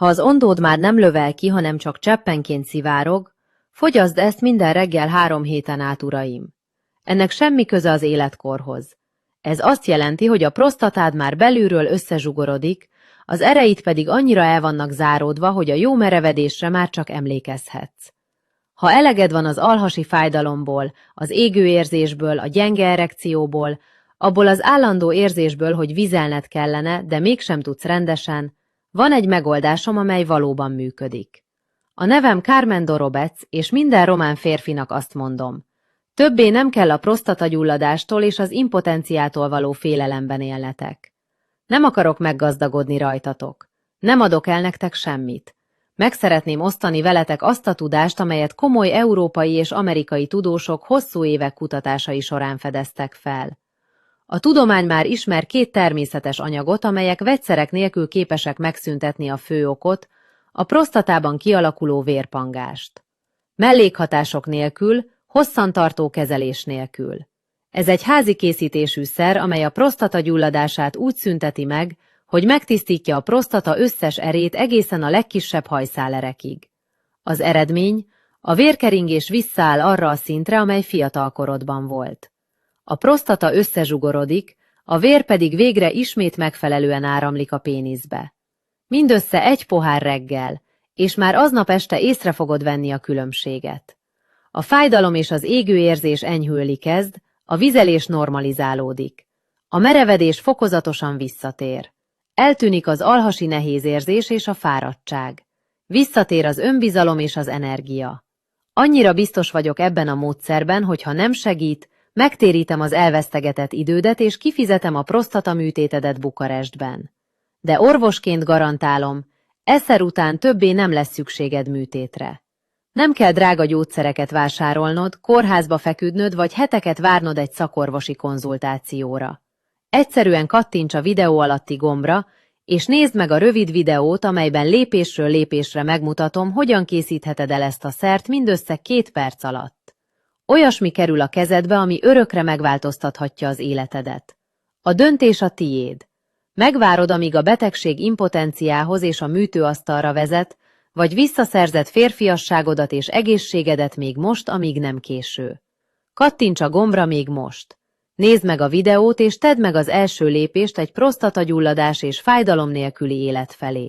Ha az ondód már nem lövel ki, hanem csak cseppenként szivárog, fogyaszd ezt minden reggel 3 héten át, uraim. Ennek semmi köze az életkorhoz. Ez azt jelenti, hogy a prostatád már belülről összezsugorodik, az ereid pedig annyira el vannak záródva, hogy a jó merevedésre már csak emlékezhetsz. Ha eleged van az alhasi fájdalomból, az égő érzésből, a gyenge erekcióból, abból az állandó érzésből, hogy vizelned kellene, de mégsem tudsz rendesen, van egy megoldásom, amely valóban működik. A nevem Carmen Dorobec, és minden román férfinak azt mondom. Többé nem kell a prostatagyulladástól és az impotenciától való félelemben élnetek. Nem akarok meggazdagodni rajtatok. Nem adok el nektek semmit. Meg szeretném osztani veletek azt a tudást, amelyet komoly európai és amerikai tudósok hosszú évek kutatásai során fedeztek fel. A tudomány már ismer 2 természetes anyagot, amelyek vegyszerek nélkül képesek megszüntetni a fő okot, a prostatában kialakuló vérpangást. Mellékhatások nélkül, hosszantartó kezelés nélkül. Ez egy házi készítésű szer, amely a prostata gyulladását úgy szünteti meg, hogy megtisztítja a prostata összes erét egészen a legkisebb hajszálerekig. Az eredmény, a vérkeringés visszaáll arra a szintre, amely fiatalkorodban volt. A prostata összezsugorodik, a vér pedig végre ismét megfelelően áramlik a péniszbe. Mindössze 1 pohár reggel, és már aznap este észre fogod venni a különbséget. A fájdalom és az égő érzés enyhülni kezd, a vizelés normalizálódik. A merevedés fokozatosan visszatér. Eltűnik az alhasi nehézérzés és a fáradtság. Visszatér az önbizalom és az energia. Annyira biztos vagyok ebben a módszerben, hogy ha nem segít, megtérítem az elvesztegetett idődet és kifizetem a prostata műtétedet Bukarestben. De orvosként garantálom, eszer után többé nem lesz szükséged műtétre. Nem kell drága gyógyszereket vásárolnod, kórházba feküdnöd vagy heteket várnod egy szakorvosi konzultációra. Egyszerűen kattints a videó alatti gombra, és nézd meg a rövid videót, amelyben lépésről lépésre megmutatom, hogyan készítheted el ezt a szert mindössze 2 perc alatt. Olyasmi kerül a kezedbe, ami örökre megváltoztathatja az életedet. A döntés a tiéd. Megvárod, amíg a betegség impotenciához és a műtőasztalra vezet, vagy visszaszerzed férfiasságodat és egészségedet még most, amíg nem késő. Kattints a gombra még most. Nézd meg a videót, és tedd meg az első lépést egy prostatagyulladás és fájdalom nélküli élet felé.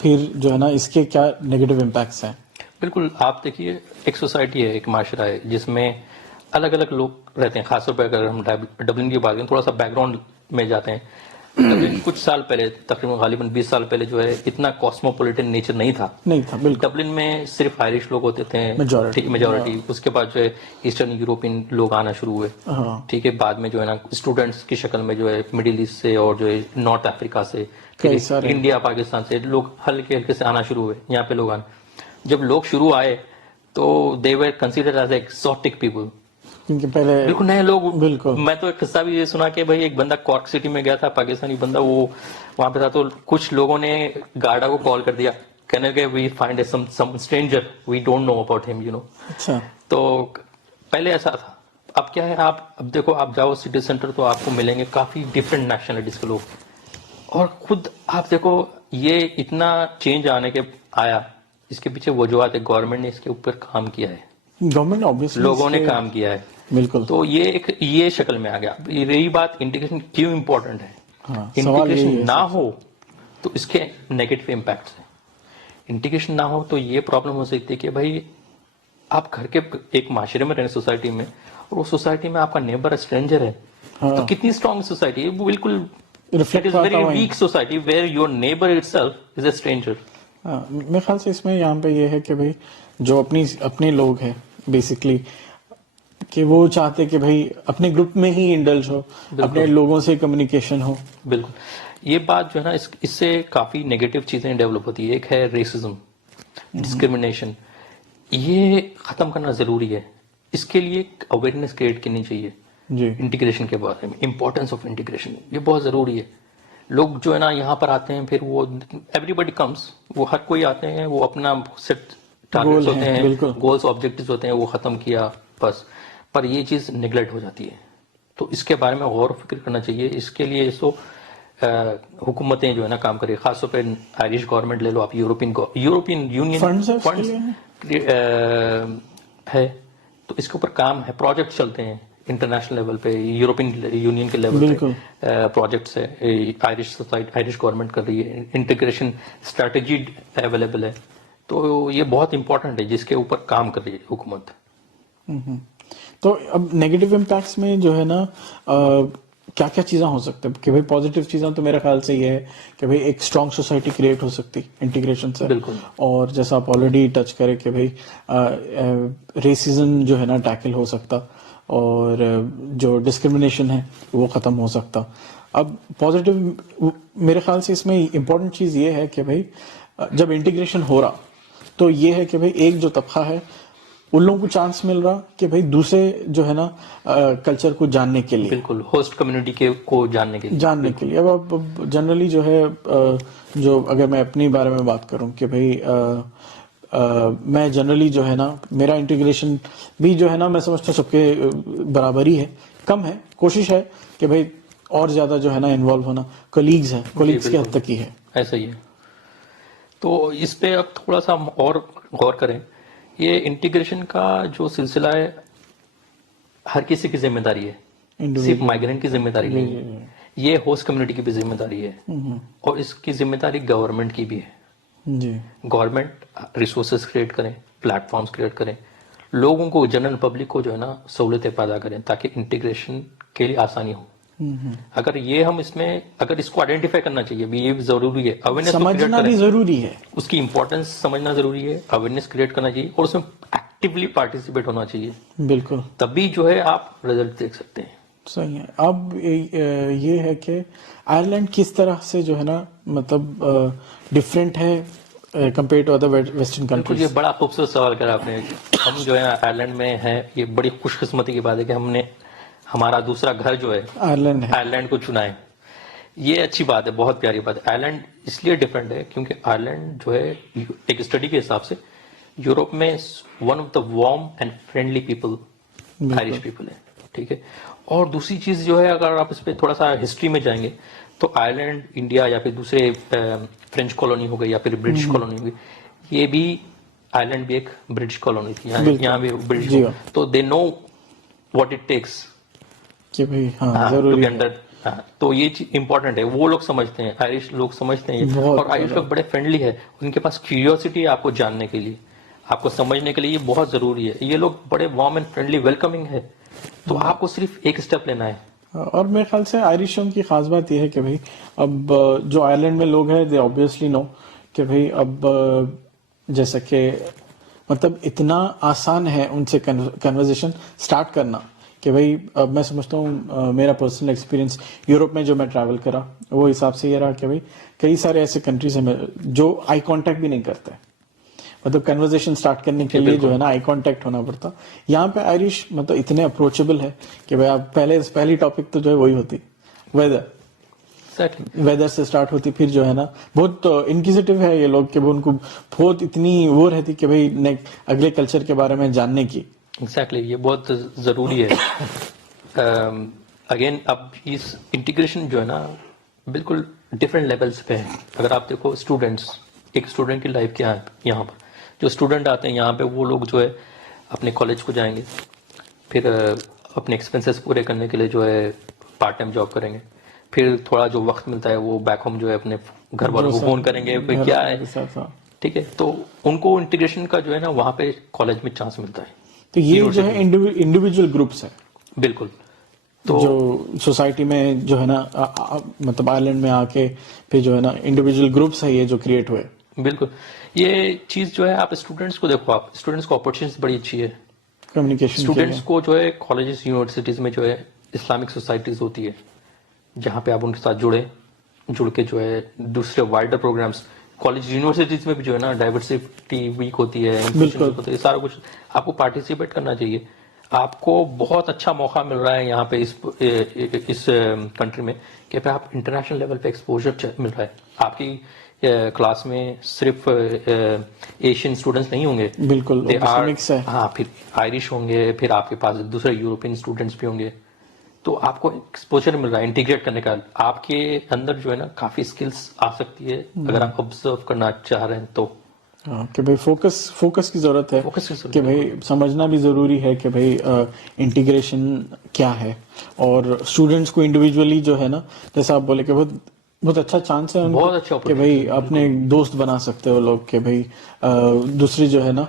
پھر جو ہے نا اس کے کیا negative impacts ہیں؟ بالکل، آپ دیکھیے ایک سوسائٹی ہے، ایک معاشرہ ہے جس میں الگ الگ لوگ رہتے ہیں. خاص طور پہ اگر ہم ڈبلن کی بات کریں، تھوڑا سا بیک گراؤنڈ میں جاتے ہیں. ڈبلن کچھ سال پہلے، تقریباً غالباً 20 سال پہلے جو ہے اتنا کاسموپولیٹن نیچر نہیں تھا. بالکل. ڈبلن میں صرف آئرش لوگ ہوتے تھے میجورٹی. اس کے بعد جو ہے ایسٹرن یوروپین لوگ آنا شروع ہوئے. ٹھیک ہے، بعد میں جو ہے نا اسٹوڈنٹس کی شکل میں جو ہے مڈل ایسٹ سے اور جو ہے نارتھ افریقہ سے، انڈیا پاکستان سے لوگ ہلکے ہلکے سے آنا شروع ہوئے. یہاں پہ لوگ جب لوگ شروع آئے تو دے were considered as exotic people, کیونکہ پہلے بالکل نئے لوگ. بالکل. میں تو ایک قصہ بھی یہ سنا کہ بھائی ایک بندہ کارک سٹی میں گیا تھا، پاکستانی بندہ، وہ وہاں پہ تھا تو کچھ لوگوں نے گارڈا کو کال کر دیا، کہنے کہ we find some stranger we don't know about them, you know. اچھا. تو پہلے ایسا تھا. اب کیا ہے، آپ اب دیکھو، آپ جاؤ سٹی سینٹر تو آپ کو ملیں گے کافی ڈفرینٹ نیشنلٹیز کے لوگ. اور خود آپ دیکھو یہ اتنا چینج آنے کے آیا، اس کے پیچھے وجوہات ہے. گورنمنٹ نے اس کے اوپر کام کیا ہے، گورنمنٹ اوبیسلی لوگوں نے کام کیا ہے. بالکل. تو یہ شکل میں آ گیا. رہی بات انٹیگریشن کیوں امپورٹنٹ ہے، انٹیگریشن نہ ہو تو اس کے نیگیٹو امپیکٹس ہیں. انٹیگریشن نہ ہو تو یہ پرابلم ہو سکتی ہے کہ بھائی آپ گھر کے ایک معاشرے میں رہنے، سوسائٹی میں، اور وہ سوسائٹی میں آپ کا نیبر اسٹرینجر ہے، تو کتنی اسٹرانگ سوسائٹی ہے وہ. بالکل it is very weak society where your neighbour it self is a stranger. میرے خیال سے اس میں یہاں پہ یہ ہے کہ بھائی جو اپنے لوگ ہیں بیسکلی، کہ وہ چاہتے کہ بھائی اپنے گروپ میں ہی انڈلج ہو، اپنے لوگوں سے کمیونیکیشن ہو. بالکل. یہ بات جو ہے نا اس سے کافی نیگیٹو چیزیں ڈیولپ ہوتی ہے. ایک ہے ریسزم، ڈسکریمنیشن. یہ ختم کرنا ضروری ہے. اس کے لیے اویئرنیس کریٹ کرنی چاہیے انٹیگریشن کے بارے میں، امپورٹینس آف انٹیگریشن. یہ بہت ضروری ہے. لوگ جو ہے نا یہاں پر آتے ہیں، پھر وہ ایوری بڈی کمس، وہ ہر کوئی آتے ہیں، وہ اپنا سیٹ ٹارگیٹس ہوتے ہیں، گولس آبجیکٹیوز ہوتے ہیں، وہ ختم کیا بس. پر یہ چیز نگلیکٹ ہو جاتی ہے. تو اس کے بارے میں غور و فکر کرنا چاہیے. اس کے لیے حکومتیں جو ہے نا کام کریں. خاص طور پہ آئرش گورنمنٹ لے لو آپ، یورپین یونین فنڈز ہے، تو اس کے اوپر کام ہے. پروجیکٹ چلتے ہیں انٹرنیشنل لیول پہ، یورپین یونین کے لیول پہ پروجیکٹس ہے. آئرش گورنمنٹ کر رہی ہے. انٹیگریشن اسٹریٹجی اویلیبل ہے. تو یہ بہت امپورٹنٹ ہے جس کے اوپر کام کر رہی ہے حکومت. تو اب نیگیٹو امپیکٹس میں جو ہے نا کیا کیا چیزیں ہو سکتے ہیں کہ بھائی پازیٹیو چیزیں تو میرے خیال سے یہ ہے کہ بھائی ایک اسٹرانگ سوسائٹی کریٹ ہو سکتی انٹیگریشن سے. بالکل. اور جیسا آپ آلریڈی ٹچ کرے کہ بھائی ریسزم جو ہے نا ٹیکل ہو سکتا، اور جو ڈسکریمنیشن ہے وہ ختم ہو سکتا. اب پازیٹیو میرے خیال سے اس میں امپورٹنٹ چیز یہ ہے کہ بھائی جب انٹیگریشن ہو رہا تو یہ ہے کہ بھائی ایک جو طبقہ ہے ان لوگوں کو چانس مل رہا کہ بھائی دوسرے جو ہے نا کلچر کو جاننے کے لیے، بالکل ہوسٹ کمیونٹی کو جاننے کے لیے. اب جنرلی جو ہے جو اگر میں اپنی بارے میں بات کروں کہ بھائی میں جنرلی جو ہے نا میرا انٹیگریشن بھی جو ہے نا میں سمجھتا ہوں سب کے برابر ہی ہے، کم ہے. کوشش ہے کہ بھائی اور زیادہ جو ہے نا انوالو ہونا. کولیگز ہیں، کولیگز کے حد تک ہی ہے. ایسا ہی ہے. تو اس پہ اب تھوڑا سا ہم اور غور کریں. یہ انٹیگریشن کا جو سلسلہ ہے ہر کسی کی ذمہ داری ہے، صرف مائیگرینٹ کی ذمہ داری نہیں ہے. یہ ہوسٹ کمیونٹی کی بھی ذمہ داری ہے، اور اس کی ذمہ داری گورنمنٹ کی بھی ہے. گورنمنٹ ریسورسز کریٹ کریں، پلیٹ فارمز کریٹ کریں، لوگوں کو، جنرل پبلک کو جو ہے نا سہولتیں پیدا کریں تاکہ انٹیگریشن کے لیے آسانی ہو. اگر یہ ہم اگر اس کو آئیڈینٹیفائی کرنا چاہیے، یہ ضروری ہے. اویئرنیس سمجھنا بھی ضروری ہے، اس کی امپورٹینس سمجھنا ضروری ہے. اویئرنیس کریٹ کرنا چاہیے اور اس میں ایکٹیولی پارٹیسپیٹ ہونا چاہیے. بالکل. تبھی جو ہے آپ رزلٹ دیکھ سکتے ہیں. صحیح ہے. اب یہ ہے کہ آئرلینڈ کس طرح سے جو ہے نا مطلب ڈفرینٹ ہے compare to other western countries. یہ بڑا خوبصورت سوال کرا آپ نے. ہم جو ہے آئرلینڈ میں ہیں، یہ بڑی خوش قسمتی کی بات ہے کہ ہم نے ہمارا دوسرا گھر جو ہے آئرلینڈ کو چنا ہے. یہ اچھی بات ہے، بہت پیاری بات ہے. آئرلینڈ اس لیے ڈفرینٹ ہے کیونکہ آئرلینڈ جو ہے ایک اسٹڈی کے حساب سے یورپ میں one of the warm and friendly people Irish people ہے. ٹھیک ہے. اور دوسری چیز جو ہے اگر آپ اس پہ تھوڑا سا ہسٹری میں جائیں گے تو آئرلینڈ، انڈیا یا پھر دوسرے فرینچ کالونی ہو گئی یا پھر برٹش کالونی ہو گئی، یہ بھی آئرلینڈ بھی ایک برٹش کالونی تھی. یہاں بھی برٹش، تو دے نو واٹ اٹ ٹیکس کہ بھائی ہاں ضروری ہاں، تو یہ چیز امپورٹنٹ ہے، وہ لوگ سمجھتے ہیں، آئرش لوگ سمجھتے ہیں یہ، اور آئرش لوگ بڑے فرینڈلی ہے، ان کے پاس کیوریوسٹی ہے آپ کو جاننے کے لیے، آپ کو سمجھنے کے لیے، یہ بہت ضروری ہے، یہ لوگ بڑے وارم اینڈ فرینڈلی ویلکمنگ ہے، تو آپ کو صرف ایک اسٹیپ لینا ہے۔ اور میرے خیال سے آئرشوں کی خاص بات یہ ہے کہ بھائی اب جو آئرلینڈ میں لوگ ہیں دے آبویسلی نو کہ بھائی اب جیسا کہ مطلب اتنا آسان ہے ان سے کنورزیشن سٹارٹ کرنا کہ بھائی اب میں سمجھتا ہوں میرا پرسنل ایکسپیرینس یورپ میں جو میں ٹریول کرا وہ حساب سے یہ رہا کہ بھائی کئی سارے ایسے کنٹریز ہیں جو آئی کانٹیکٹ بھی نہیں کرتے، مطلب کنورزیشن سٹارٹ کرنے کے لیے جو ہے نا آئی کانٹیکٹ ہونا پڑتا۔ یہاں پہ آئرش مطلب اتنے اپروچیبل ہے کہ بھائی آپ پہلی ٹاپک تو جو ہے وہی ہوتی ویدر سے سٹارٹ ہوتی، پھر جو ہے نا بہت انکوزیٹو ہے یہ لوگ کہ ان کو بہت اتنی وہ رہتی کہ بھائی اگلے کلچر کے بارے میں جاننے کی۔ ایگزیکٹلی، یہ بہت ضروری ہے۔ اگین اب اس انٹیگریشن جو ہے نا بالکل ڈفرینٹ لیولس پہ ہے۔ اگر آپ دیکھو اسٹوڈینٹس، ایک اسٹوڈنٹ کی لائف کیا ہے، یہاں پر جو اسٹوڈنٹ آتے ہیں یہاں پہ وہ لوگ جو ہے اپنے کالج کو جائیں گے، پھر اپنے ایکسپینسز پورے کرنے کے لیے جو ہے پارٹ ٹائم جاب کریں گے، پھر تھوڑا جو وقت ملتا ہے وہ بیک ہوم جو ہے اپنے گھر والوں کو فون کریں گے پھر کیا ہے، ٹھیک ہے، تو ان کو انٹیگریشن کا جو ہے نا وہاں پہ کالج میں چانس ملتا ہے۔ تو یہ جو ہے انڈیویجول گروپس ہیں بالکل، تو جو سوسائٹی میں جو ہے نا مطلب آئرلینڈ میں آ کے پھر جو ہے نا انڈیویجول گروپس ہے یہ جو کریٹ ہوئے۔ بالکل، یہ چیز جو ہے آپ اسٹوڈنٹس کو دیکھو، آپ اسٹوڈنٹس کو اپرچونیٹی بڑی اچھی ہے، کمیونیکیشن اسٹوڈنٹس کو جو ہے کالجز یونیورسٹیز میں جو ہے اسلامک سوسائٹیز ہوتی ہے جہاں پہ آپ ان کے ساتھ جڑ کے جو ہے دوسرے وائڈر پروگرامس، کالج یونیورسٹیز میں بھی جو ہے نا ڈائیورسٹی ویک ہوتی ہے، ہوتی ہے، سارا کچھ آپ کو پارٹیسپیٹ کرنا چاہیے۔ آپ کو بہت اچھا موقع مل رہا ہے یہاں پہ اس کنٹری میں کہ پہ آپ انٹرنیشنل لیول پہ ایکسپوجر مل رہا ہے۔ آپ کی کلاس میں صرف ایشین اسٹوڈنٹس نہیں ہوں گے، بالکل مکس ہے، ہاں، پھر آئرش ہوں گے، پھر آپ کے پاس دوسرے یورپین اسٹوڈنٹس بھی ہوں گے، تو آپ کو ایکسپوجر مل رہا ہے انٹیگریٹ کرنے کا۔ آپ کے اندر جو ہے نا کافی اسکلس آ سکتی ہے اگر آپ آبزرو کرنا چاہ رہے ہیں تو۔ کہ بھائی فوکس کی ضرورت ہے، فوکس کی ضرورت کہ بھائی سمجھنا بھی ضروری ہے کہ بھائی انٹیگریشن کیا ہے، اور اسٹوڈینٹس کو انڈیویجولی جو ہے نا جیسا آپ بولے کہ بہت اچھا چانس ہے بہت اچھا کہ بھائی اپنے دوست بنا سکتے ہو لوگ، کہ بھائی دوسری جو ہے نا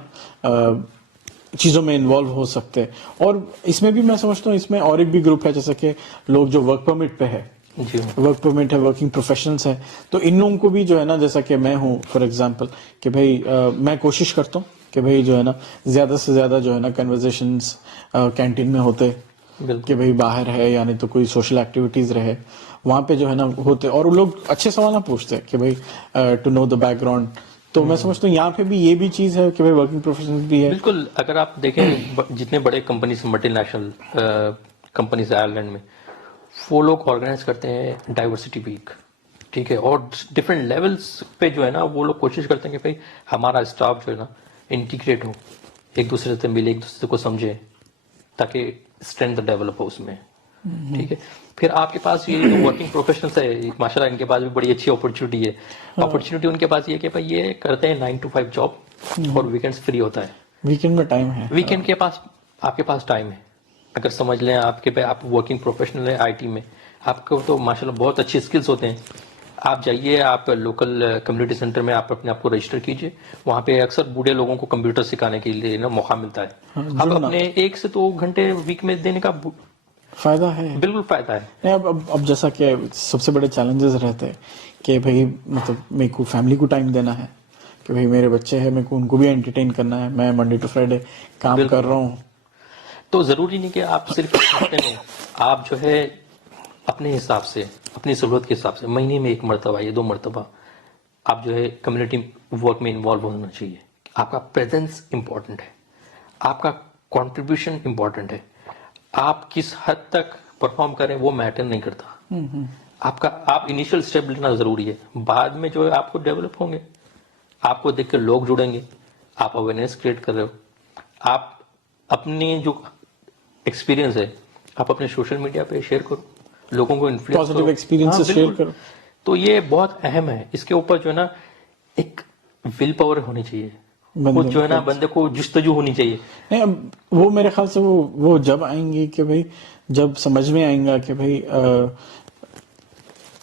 چیزوں میں انوالو ہو سکتے، اور اس میں بھی میں سمجھتا ہوں اس میں اور ایک بھی گروپ ہے جیسا کہ لوگ جو ورک پرمٹ پہ ہے، جی، ورک پرمٹ ہے، ورکنگ پروفیشنلس ہیں، تو ان لوگوں کو بھی جو ہے نا جیسا کہ میں ہوں فار ایگزامپل کہ بھائی میں کوشش کرتا ہوں کہ بھائی جو ہے نا زیادہ سے زیادہ جو ہے نا کنورزیشنز کینٹین میں ہوتے، کہ بھائی باہر ہے یعنی تو کوئی سوشل ایکٹیویٹیز رہے وہاں پہ جو ہے نا ہوتے، اور وہ لوگ اچھے سوال پوچھتے کہ بھائی to know the background. تو میں سمجھتا ہوں یہاں پہ بھی یہ بھی چیز ہے کہ بھائی ورکنگ پروفیشنل بھی ہے۔ بالکل، اگر آپ دیکھیں جتنے بڑے companies, multi national companies Ireland میں، وہ لوگ آرگنائز کرتے ہیں ڈائیورسٹی ویک، ٹھیک ہے، اور ڈفرینٹ لیولس پہ جو ہے نا وہ لوگ کوشش کرتے ہیں کہ بھائی ہمارا اسٹاف جو ہے نا انٹیگریٹ ہو، ایک دوسرے سے ملے، ایک دوسرے کو سمجھے، تاکہ اسٹرینتھ ڈیولپ ہو اس میں، ٹھیک ہے۔ پھر آپ کے پاس یہ جو ورکنگ پروفیشنلس ہے ماشاء اللہ ان کے پاس بھی بڑی اچھی اپرچونیٹی ہے۔ اپرچونیٹی ان کے پاس یہ کہ بھائی یہ کرتے ہیں 9 to 5 جاب اور ویکینڈز فری ہوتا ہے، ویکینڈ میں ٹائم ہے، ویکینڈ کے پاس آپ کے پاس ٹائم ہے۔ اگر سمجھ لیں آپ کے پہ آپ ورکنگ پروفیشنل ہیں آئی ٹی میں، آپ کو تو ماشاءاللہ بہت اچھی اسکلس ہوتے ہیں، آپ جائیے، آپ لوکل کمیونٹی سینٹر میں آپ اپنے آپ کو رجسٹر کیجیے، وہاں پہ اکثر بوڑھے لوگوں کو کمپیوٹر سکھانے کے لیے نا موقع ملتا ہے، آپ اپنے 1 سے 2 گھنٹے ویک میں دینے کا فائدہ ہے، بالکل فائدہ ہے۔ اب جیسا کہ سب سے بڑے چیلنجز رہتے ہیں کہ بھائی مطلب میرے کو فیملی کو ٹائم دینا ہے، کہ بھائی میرے بچے ہیں، میرے کو ان کو بھی انٹرٹین کرنا ہے، میں منڈے ٹو فرائیڈے کام کر رہا ہوں، تو ضروری نہیں کہ آپ صرف ہفتے میں، آپ جو ہے اپنے حساب سے، اپنی ضرورت کے حساب سے مہینے میں 1 مرتبہ یا 2 مرتبہ آپ جو ہے کمیونٹی ورک میں انوالو ہونا چاہیے۔ آپ کا پریزنس امپورٹنٹ ہے، آپ کا کنٹریبیوشن امپورٹنٹ ہے، آپ کس حد تک پرفارم کریں وہ میٹر نہیں کرتا، آپ انیشیل اسٹیپ لینا ضروری ہے، بعد میں جو ہے آپ کو ڈیولپ ہوں گے، آپ کو دیکھ کر لوگ جڑیں گے، آپ اویئرنیس کریٹ کر رہے ہو، آپ اپنی جو ایکسپیرینس ہے آپ اپنے سوشل میڈیا پہ شیئر کرو، لوگوں کو انفلوئنس کرو، پازیٹیو ایکسپیرینس شیئر کرو، تو یہ بہت اہم ہے۔ اس کے اوپر جو ہے نا ایک ول پاور ہونی چاہیے، خود جو ہے نا بندے کو جستجو ہونی چاہیے۔ نہیں اب وہ میرے خیال سے وہ جب آئیں گی کہ بھائی جب سمجھ میں آئیں گا کہ بھائی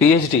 PhD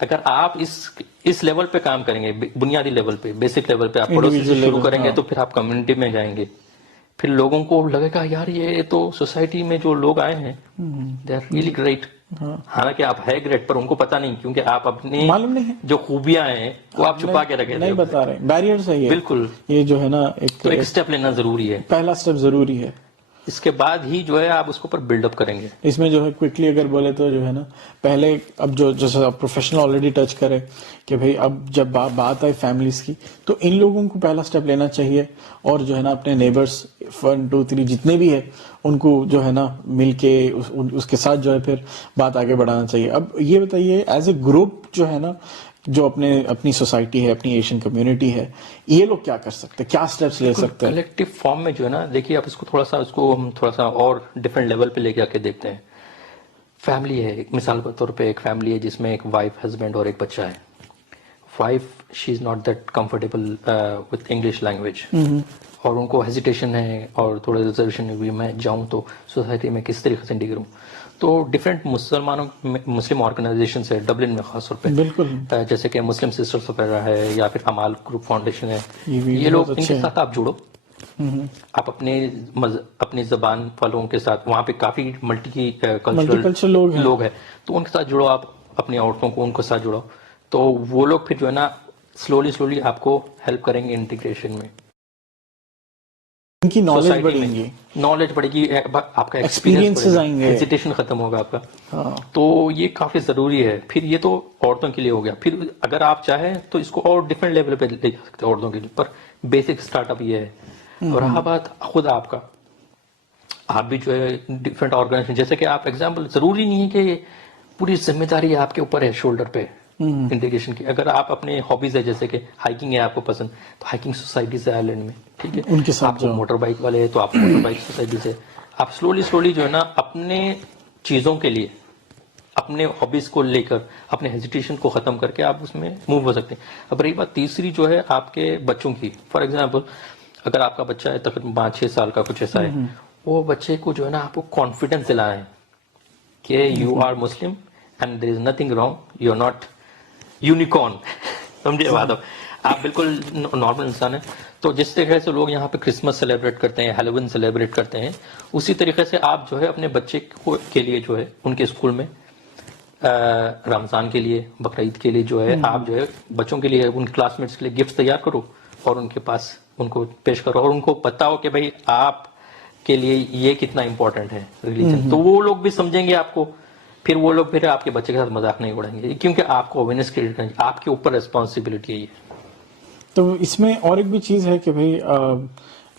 اگر آپ اس لیول پہ کام کریں گے, بنیادی لیول پہ, بیسک لیول پہ آپ پڑوسی سے شروع کریں گے, تو پھر آپ کمیونٹی میں جائیں گے, پھر لوگوں کو لگے گا یار یہ تو سوسائٹی میں جو لوگ آئے ہیں دے آر ریئلی گریٹ. حالانکہ آپ ہے گریٹ, پر ان کو پتا نہیں, کیونکہ آپ اپنی معلوم نہیں ہے جو خوبیاں ہیں وہ آپ چھپا کے رکھے نہیں بتا رہے, بیریئرز ہے یہ. بالکل, یہ جو ہے نا تو ایک اسٹیپ لینا ضروری ہے, پہلا اسٹیپ ضروری ہے. اس کے بعد ہی جو ہے آپ اس کو پر بلڈ اپ کریں گے. اس میں جو ہے کوئکلی اگر بولے تو جو ہے نا پہلے, اب جو جیسے آپ پروفیشنل آلریڈی ٹچ کرے کہ بھائی اب جب بات آئے فیملیز کی, تو ان لوگوں کو پہلا سٹیپ لینا چاہیے, اور جو ہے نا اپنے نیبرز 1 2 3 جتنے بھی ہے ان کو جو ہے نا مل کے اس کے ساتھ جو ہے پھر بات آگے بڑھانا چاہیے. اب یہ بتائیے ایز اے گروپ جو ہے نا, جو اپنی سوسائٹی ہے, اپنی ایشین کمیونٹی ہے, یہ لوگ کیا کر سکتے ہیں, کیا سٹیپس لے سکتے ہیں؟ کلیکٹو فارم میں جو ہے نا, دیکھیے آپ اس کو ہم تھوڑا سا اور ڈفرینٹ لیول پہ لے کے آ کے دیکھتے ہیں. فیملی ہے, مثال کے طور پہ ایک فیملی ہے جس میں ایک وائف, ہسبینڈ اور ایک بچہ ہے. Wife she is not that comfortable with English language, اور ان کو ہیزیٹیشن ہے اور تھوڑا ریزرویشن ہے, میں جاؤں تو سوسائٹی میں کس طریقے سے ڈیل کروں. تو ڈفرینٹ مسلم آرگنائزیشنز ہے ڈبلن میں خاص طور پہ, بالکل, جیسے کہ مسلم سسٹرز وغیرہ ہے, یا پھر امال گروپ فاؤنڈیشن ہے, یہ یہ لوگ ان کے ساتھ آپ جڑو, آپ اپنی زبان والوں کے ساتھ, وہاں پہ کافی ملٹی کلچرل لوگ ہیں, تو ان کے ساتھ جڑو, آپ اپنی عورتوں کو ان کے ساتھ جڑو, تو وہ لوگ پھر جو ہے نا سلولی آپ کو ہیلپ کریں گے انٹیگریشن میں. ان کی نالج بڑھیں گی, نالج بڑھے گی, آپ کا ایکسپیرینسز آئیں گے, ہیزیٹیشن ختم ہوگا آپ کا. تو یہ کافی ضروری ہے. پھر یہ تو عورتوں کے لیے ہو گیا. پھر اگر آپ چاہیں تو اس کو اور ڈفرینٹ لیول پہ لے جا سکتے ہیں عورتوں کے لیے, پر بیسک اسٹارٹ اپ یہ ہے. اور رہا بات خود آپ کا, آپ بھی جو ہے ڈفرینٹ آرگنائزیشن, جیسے کہ آپ ایگزامپل, ضروری نہیں ہے کہ پوری ذمہ داری آپ کے اوپر ہے شولڈر پہ انٹیگریشن کی. اگر آپ اپنے ہابیز ہے, جیسے کہ ہائکنگ ہے آپ کو پسند, تو ہائکنگ سوسائٹیز ہے آئرلینڈ میں, ٹھیک ہے, ان کے ساتھ آپ کو موٹر بائک والے ہے تو آپ موٹر بائک سوسائٹی سے آپ سلولی جو ہے نا اپنے چیزوں کے لیے, اپنے ہابیز کو لے کر, اپنے ہیزیٹیشن کو ختم کر کے آپ اس میں موو ہو سکتے ہیں. اب رہی بات تیسری جو ہے آپ کے بچوں کی, فار ایگزامپل اگر آپ کا بچہ ہے تقریباً 5-6 سال کا کچھ ایسا ہے, وہ بچے کو جو ہے نا آپ کو کانفیڈنس دلائیں کہ you are Muslim and there is nothing wrong, you are not unicorn. سمجھے بات, آپ بالکل نارمل انسان ہیں. تو جس طریقے سے لوگ یہاں پہ کرسمس سیلیبریٹ کرتے ہیں, ہیلووین سیلیبریٹ کرتے ہیں, اسی طریقے سے آپ جو ہے اپنے بچے کے لیے جو ہے ان کے اسکول میں رمضان کے لیے, بقرعید کے لیے جو ہے آپ جو ہے بچوں کے لیے, ان کلاس میٹس کے لیے گفٹ تیار کرو, اور ان کے پاس ان کو پیش کرو, اور ان کو بتاؤ کہ بھائی آپ کے لیے یہ کتنا امپورٹنٹ ہے ریلیجن. تو وہ لوگ بھی سمجھیں گے آپ کو, پھر وہ لوگ پھر آپ کے بچے کے ساتھ مذاق نہیں اڑائیں گے, کیونکہ آپ کو اویئرنیس کریٹ کریں گے, آپ کے اوپر ریسپانسبلٹی ہے. تو اس میں اور ایک بھی چیز ہے کہ بھائی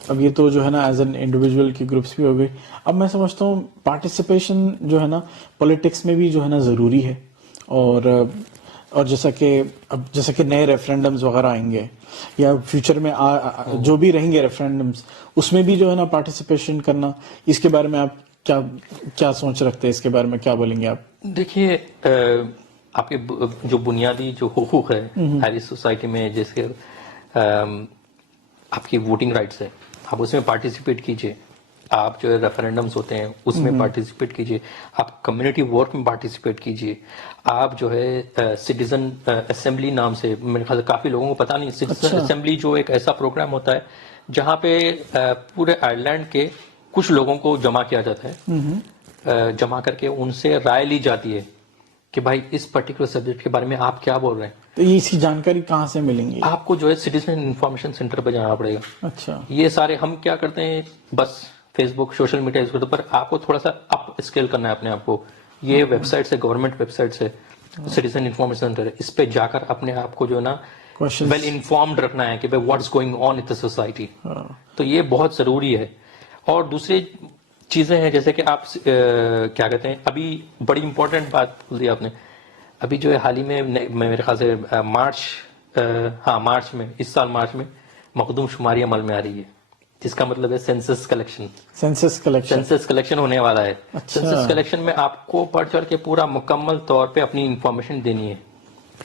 اب یہ تو جو ہے نا ایز این انڈیویجول کی گروپس بھی ہو گئی, اب میں سمجھتا ہوں پارٹیسپیشن جو ہے نا پولیٹکس میں بھی جو ہے نا ضروری ہے. اور جیسا کہ نئے ریفرینڈمز وغیرہ آئیں گے, یا فیوچر میں جو بھی رہیں گے ریفرینڈمز, اس میں بھی جو ہے نا پارٹیسپیشن کرنا, اس کے بارے میں آپ کیا سوچ رکھتے ہیں, اس کے بارے میں کیا بولیں گے آپ؟ دیکھیے آپ کے جو بنیادی جو حقوق ہے ہماری سوسائٹی میں, جیسے آپ کی ووٹنگ رائٹس ہے, آپ اس میں پارٹیسپیٹ کیجئے, آپ جو ہے ریفرینڈمز ہوتے ہیں اس میں پارٹیسپیٹ کیجئے, آپ کمیونٹی ورک میں پارٹیسپیٹ کیجئے, آپ جو ہے سٹیزن اسمبلی نام سے, میرے خیال سے کافی لوگوں کو پتا نہیں, سٹیزن اسمبلی جو ایک ایسا پروگرام ہوتا ہے جہاں پہ پورے آئرلینڈ کے کچھ لوگوں کو جمع کیا جاتا ہے, جمع کر کے ان سے رائے لی جاتی ہے کہ بھائی اس پرٹیکولر سبجیکٹ کے بارے میں آپ کیا بول رہے ہیں. تو یہ اس کی جانکاری کہاں سے ملیں گی؟ آپ کو جو ہے سٹیزن انفارمیشن سینٹر پہ جانا پڑے گا. اچھا, یہ سارے ہم کیا کرتے ہیں, بس فیس بک, سوشل میڈیا اس کے اوپر آپ کو تھوڑا سا اپ اسکیل کرنا ہے اپنے آپ کو. یہ ویب سائٹس ہے, گورنمنٹ ویب سائٹس ہے, سٹیزن انفارمیشن سینٹر ہے, اس پہ جا کر اپنے آپ کو جو ہے نا ویل انفارمڈ رکھنا ہے کہ بھائی what's going on in the society. تو یہ بہت ضروری ہے. اور دوسری چیزیں ہیں جیسے کہ آپ کیا کہتے ہیں, ابھی بڑی امپورٹنٹ بات بول دی آپ نے, ابھی جو ہے حال ہی میں میرے خیال سے مارچ میں, اس سال مارچ میں مقدم شماری عمل میں آ رہی ہے, جس کا مطلب ہے سینسس کلیکشن ہونے والا ہے. سینسس کلیکشن میں آپ کو بڑھ چڑھ کے پورا مکمل طور پہ اپنی انفارمیشن دینی ہے.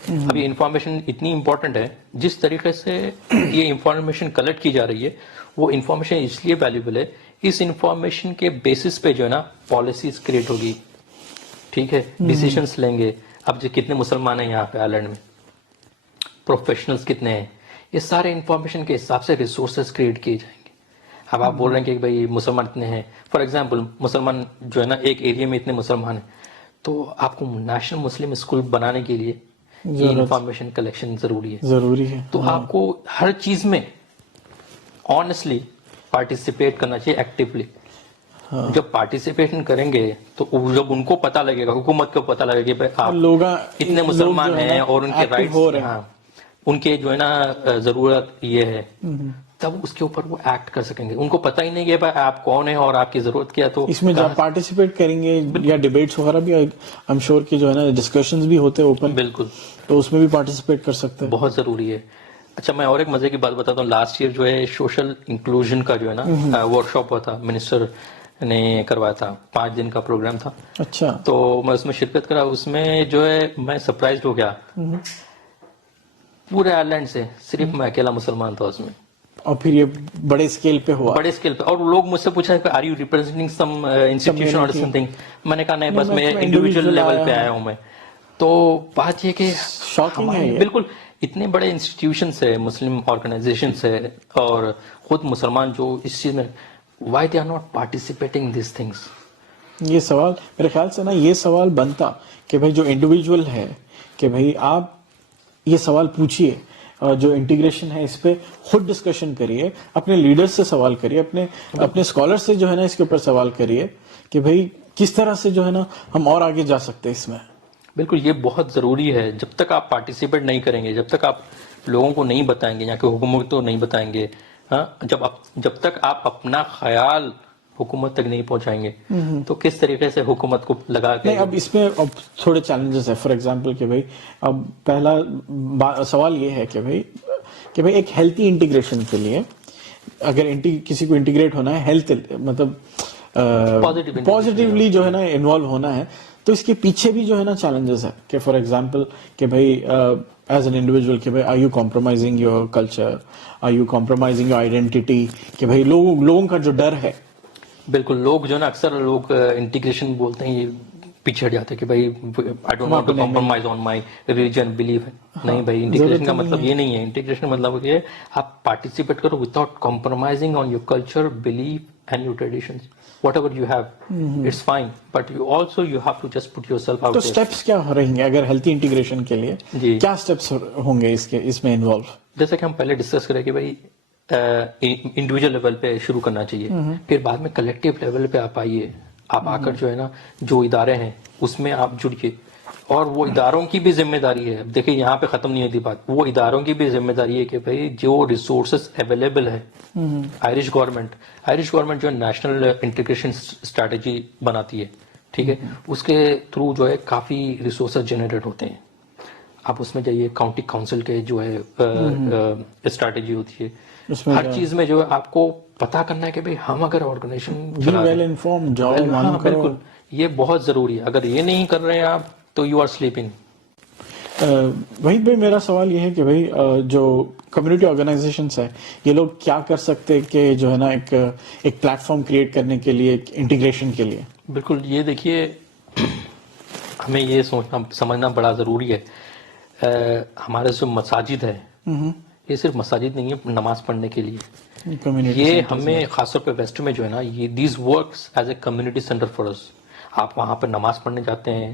اب یہ انفارمیشن اتنی امپورٹنٹ ہے, جس طریقے سے یہ انفارمیشن کلیکٹ کی جا رہی ہے وہ انفارمیشن اس لیے ویلیوبل ہے, اس انفارمیشن کے بیسس پہ جو ہے نا پالیسیز کریٹ ہوگی, ٹھیک ہے, ڈیسیشنز لیں گے, اب جو کتنے مسلمان ہیں یہاں پہ آئرلینڈ میں, پروفیشنلز کتنے ہیں, یہ سارے انفارمیشن کے حساب سے ریسورسز کریٹ کیے جائیں گے. اب آپ بول رہے ہیں کہ بھائی مسلمان اتنے ہیں, فار ایگزامپل مسلمان جو ہے نا ایک ایریا میں اتنے مسلمان ہیں, تو آپ کو نیشنل مسلم اسکول بنانے کے لیے یہ انفارمیشن کلیکشن ضروری ہے. تو آپ کو ہر چیز میں آنیسٹلی پارٹیسپیٹ کرنا چاہیے ایکٹیولی. جب پارٹیسپیشن کریں گے تو جب ان کو پتہ لگے گا, حکومت کو پتہ لگے گا کہ آپ اتنے مسلمان ہیں اور ان کے رائٹس, ہاں ان کے جو ہے نا ضرورت یہ ہے, تب اس کے اوپر وہ ایکٹ کر سکیں گے. ان کو پتہ ہی نہیں کہ بھائی آپ کون ہیں اور آپ کی ضرورت کیا. تو اس میں جب پارٹیسپیٹ کریں گے یا ڈیبیٹس وغیرہ بھی, آئی ایم شیور کہ جو ہے نا ڈسکشنز بھی ہوتے ہیں اوپن, بالکل, تو اس میں بھی پارٹیسپیٹ کر سکتے ہیں. بہت ضروری ہے. اچھا میں اور ایک مزے کی بات بتاتا ہوں. لاسٹ ایئر جو ہے سوشل انکلوژن کا جو ہے نا ورک شاپ ہوا تھا, منسٹر نے کروایا تھا, 5 دن کا پروگرام تھا. اچھا. تو میں اس میں شرکت کرا. اس میں جو ہے میں سرپرائز ہو گیا, پورے آئرلینڈ سے صرف میں اکیلا مسلمان تھا اس میں. اور پھر یہ بڑے اسکیل پہ ہوا, بڑے اسکیل پہ. اور لوگ مجھ سے پوچھا کہ are you representing some institution اور سم تھنگ. میں نے کہا نہیں, بس میں انڈیویجول لیول پہ آیا ہوں میں. تو بات یہ کہ بالکل اتنے بڑے انسٹیٹیوشنس ہے, مسلم آرگنائزیشنس ہے, اور خود مسلمان جو اس چیز میں, why they are not participating these things. یہ سوال میرے خیال سے نا یہ سوال بنتا کہ بھائی جو انڈیویجول ہے کہ بھائی آپ یہ سوال پوچھیے, جو انٹیگریشن ہے اس پہ خود ڈسکشن کریے, اپنے لیڈر سے سوال کریے, اپنے اسکالر سے جو ہے نا اس کے اوپر سوال کریے کہ بھائی کس طرح سے جو ہے نا ہم اور آگے جا سکتے ہیں اس میں. بالکل, یہ بہت ضروری ہے. جب تک آپ پارٹیسپیٹ نہیں کریں گے, جب تک آپ لوگوں کو نہیں بتائیں گے, یا کہ حکومت کو نہیں بتائیں گے, ہاں, جب تک آپ اپنا خیال حکومت تک نہیں پہنچائیں گے, تو کس طریقے سے حکومت کو لگا کے. نہیں, اب اس میں اب تھوڑے چیلنجز ہیں. فار ایگزامپل کہ بھائی اب پہلا سوال یہ ہے کہ بھائی ایک ہیلتھی انٹیگریشن کے لیے اگر کسی کو انٹیگریٹ ہونا ہے, ہیلتھ مطلب پازیٹیولی جو ہے نا انوالو ہونا ہے, تو اس کے پیچھے بھی جو ہے نا چیلنجز ہے. کہ فار ایگزامپل کہ بھائی ایز این انڈیویجول کہ بھائی are you compromising your culture, are you compromising your identity, کہ بھائی لوگوں کا جو ڈر ہے. بالکل, لوگ جو ہے نا اکثر لوگ انٹیگریشن بولتے ہیں, یہ پیچھے ہٹ جاتے ہیں کہ بھائی I don't want to compromise on my religion belief. نہیں بھائی, انٹیگریشن کا مطلب یہ نہیں ہے. انٹیگریشن کا مطلب یہ ہے آپ پارٹیسپیٹ کرو without compromising on your culture, belief and your traditions. whatever you have, it's fine, but you have to just put yourself out تو there. سٹیپس کیا رہیں گے اگر ہیلتھی انٹیگریشن کے لیے, کیا سٹیپس ہوں گے اس میں انوالو؟ جیسا کہ ہم پہلے ڈسکس کریں کہ بھائی انڈیویجول لیول پہ شروع کرنا چاہیے, پھر بعد میں کلیکٹیو لیول پہ آپ آئیے. آپ آ کر جو ہے نا جو ادارے ہیں اس میں آپ جڑیے, اور وہ اداروں کی بھی ذمہ داری ہے. دیکھیں یہاں پہ ختم نہیں ہوتی بات, وہ اداروں کی بھی ذمہ داری ہے کہ بھائی جو ریسورسز اویلیبل ہے, آئرش گورنمنٹ جو نیشنل انٹیگریشن اسٹریٹجی بناتی ہے, ٹھیک ہے, اس کے تھرو جو ہے کافی ریسورسز جنریٹ ہوتے ہیں. آپ اس میں جائیے, کاؤنٹی کاؤنسل کے جو ہے اسٹریٹجی ہوتی ہے, ہر چیز میں جو ہے آپ کو پتا کرنا ہے کہ بھئی ہم اگر آرگنائزیشن بالکل, یہ بہت ضروری ہے. اگر یہ نہیں کر رہے ہیں آپ تو یو آر سلیپنگ. وحید بھائی, میرا سوال یہ ہے کہ بھئی جو کمیونٹی آرگنائزیشنس ہے یہ لوگ کیا کر سکتے کہ جو ہے نا ایک پلیٹ فارم کریٹ کرنے کے لیے, ایک انٹیگریشن کے لیے؟ بالکل, یہ دیکھیے ہمیں یہ سمجھنا بڑا ضروری ہے. ہمارے جو مساجد ہے, یہ صرف مساجد نہیں ہے نماز پڑھنے کے لیے. یہ ہمیں خاص طور پہ ویسٹ میں جو ہے نا, یہ these works as a community centre for us. آپ وہاں پہ نماز پڑھنے جاتے ہیں,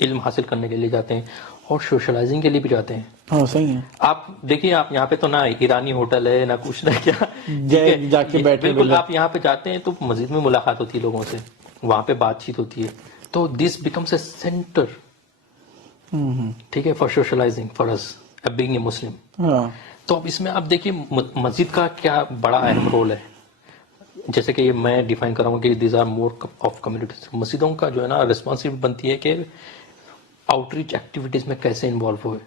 علم حاصل کرنے کے لیے جاتے ہیں, اور سوشلائزنگ کے لیے بھی جاتے ہیں. ہاں صحیح ہے. آپ دیکھیے, آپ یہاں پہ تو نہ ایرانی ہوٹل ہے نہ کچھ نہ کیا, جا کے بیٹھے. بالکل, آپ یہاں پہ جاتے ہیں تو مسجد میں ملاقات ہوتی ہے لوگوں سے, وہاں پہ بات چیت ہوتی ہے. تو دس بیکمس اے سینٹر, ٹھیک ہے, for socialising for us being a Muslim. تو اب اس میں آپ دیکھیے مسجد کا کیا بڑا اہم رول ہے. جیسے کہ یہ میں ڈیفائن کر رہا ہوں کہ these are more of communities. مسجدوں کا جو ہے نا ریسپانسبلٹی بنتی ہے کہ آؤٹ ریچ ایکٹیویٹیز میں کیسے انوالو ہوئے,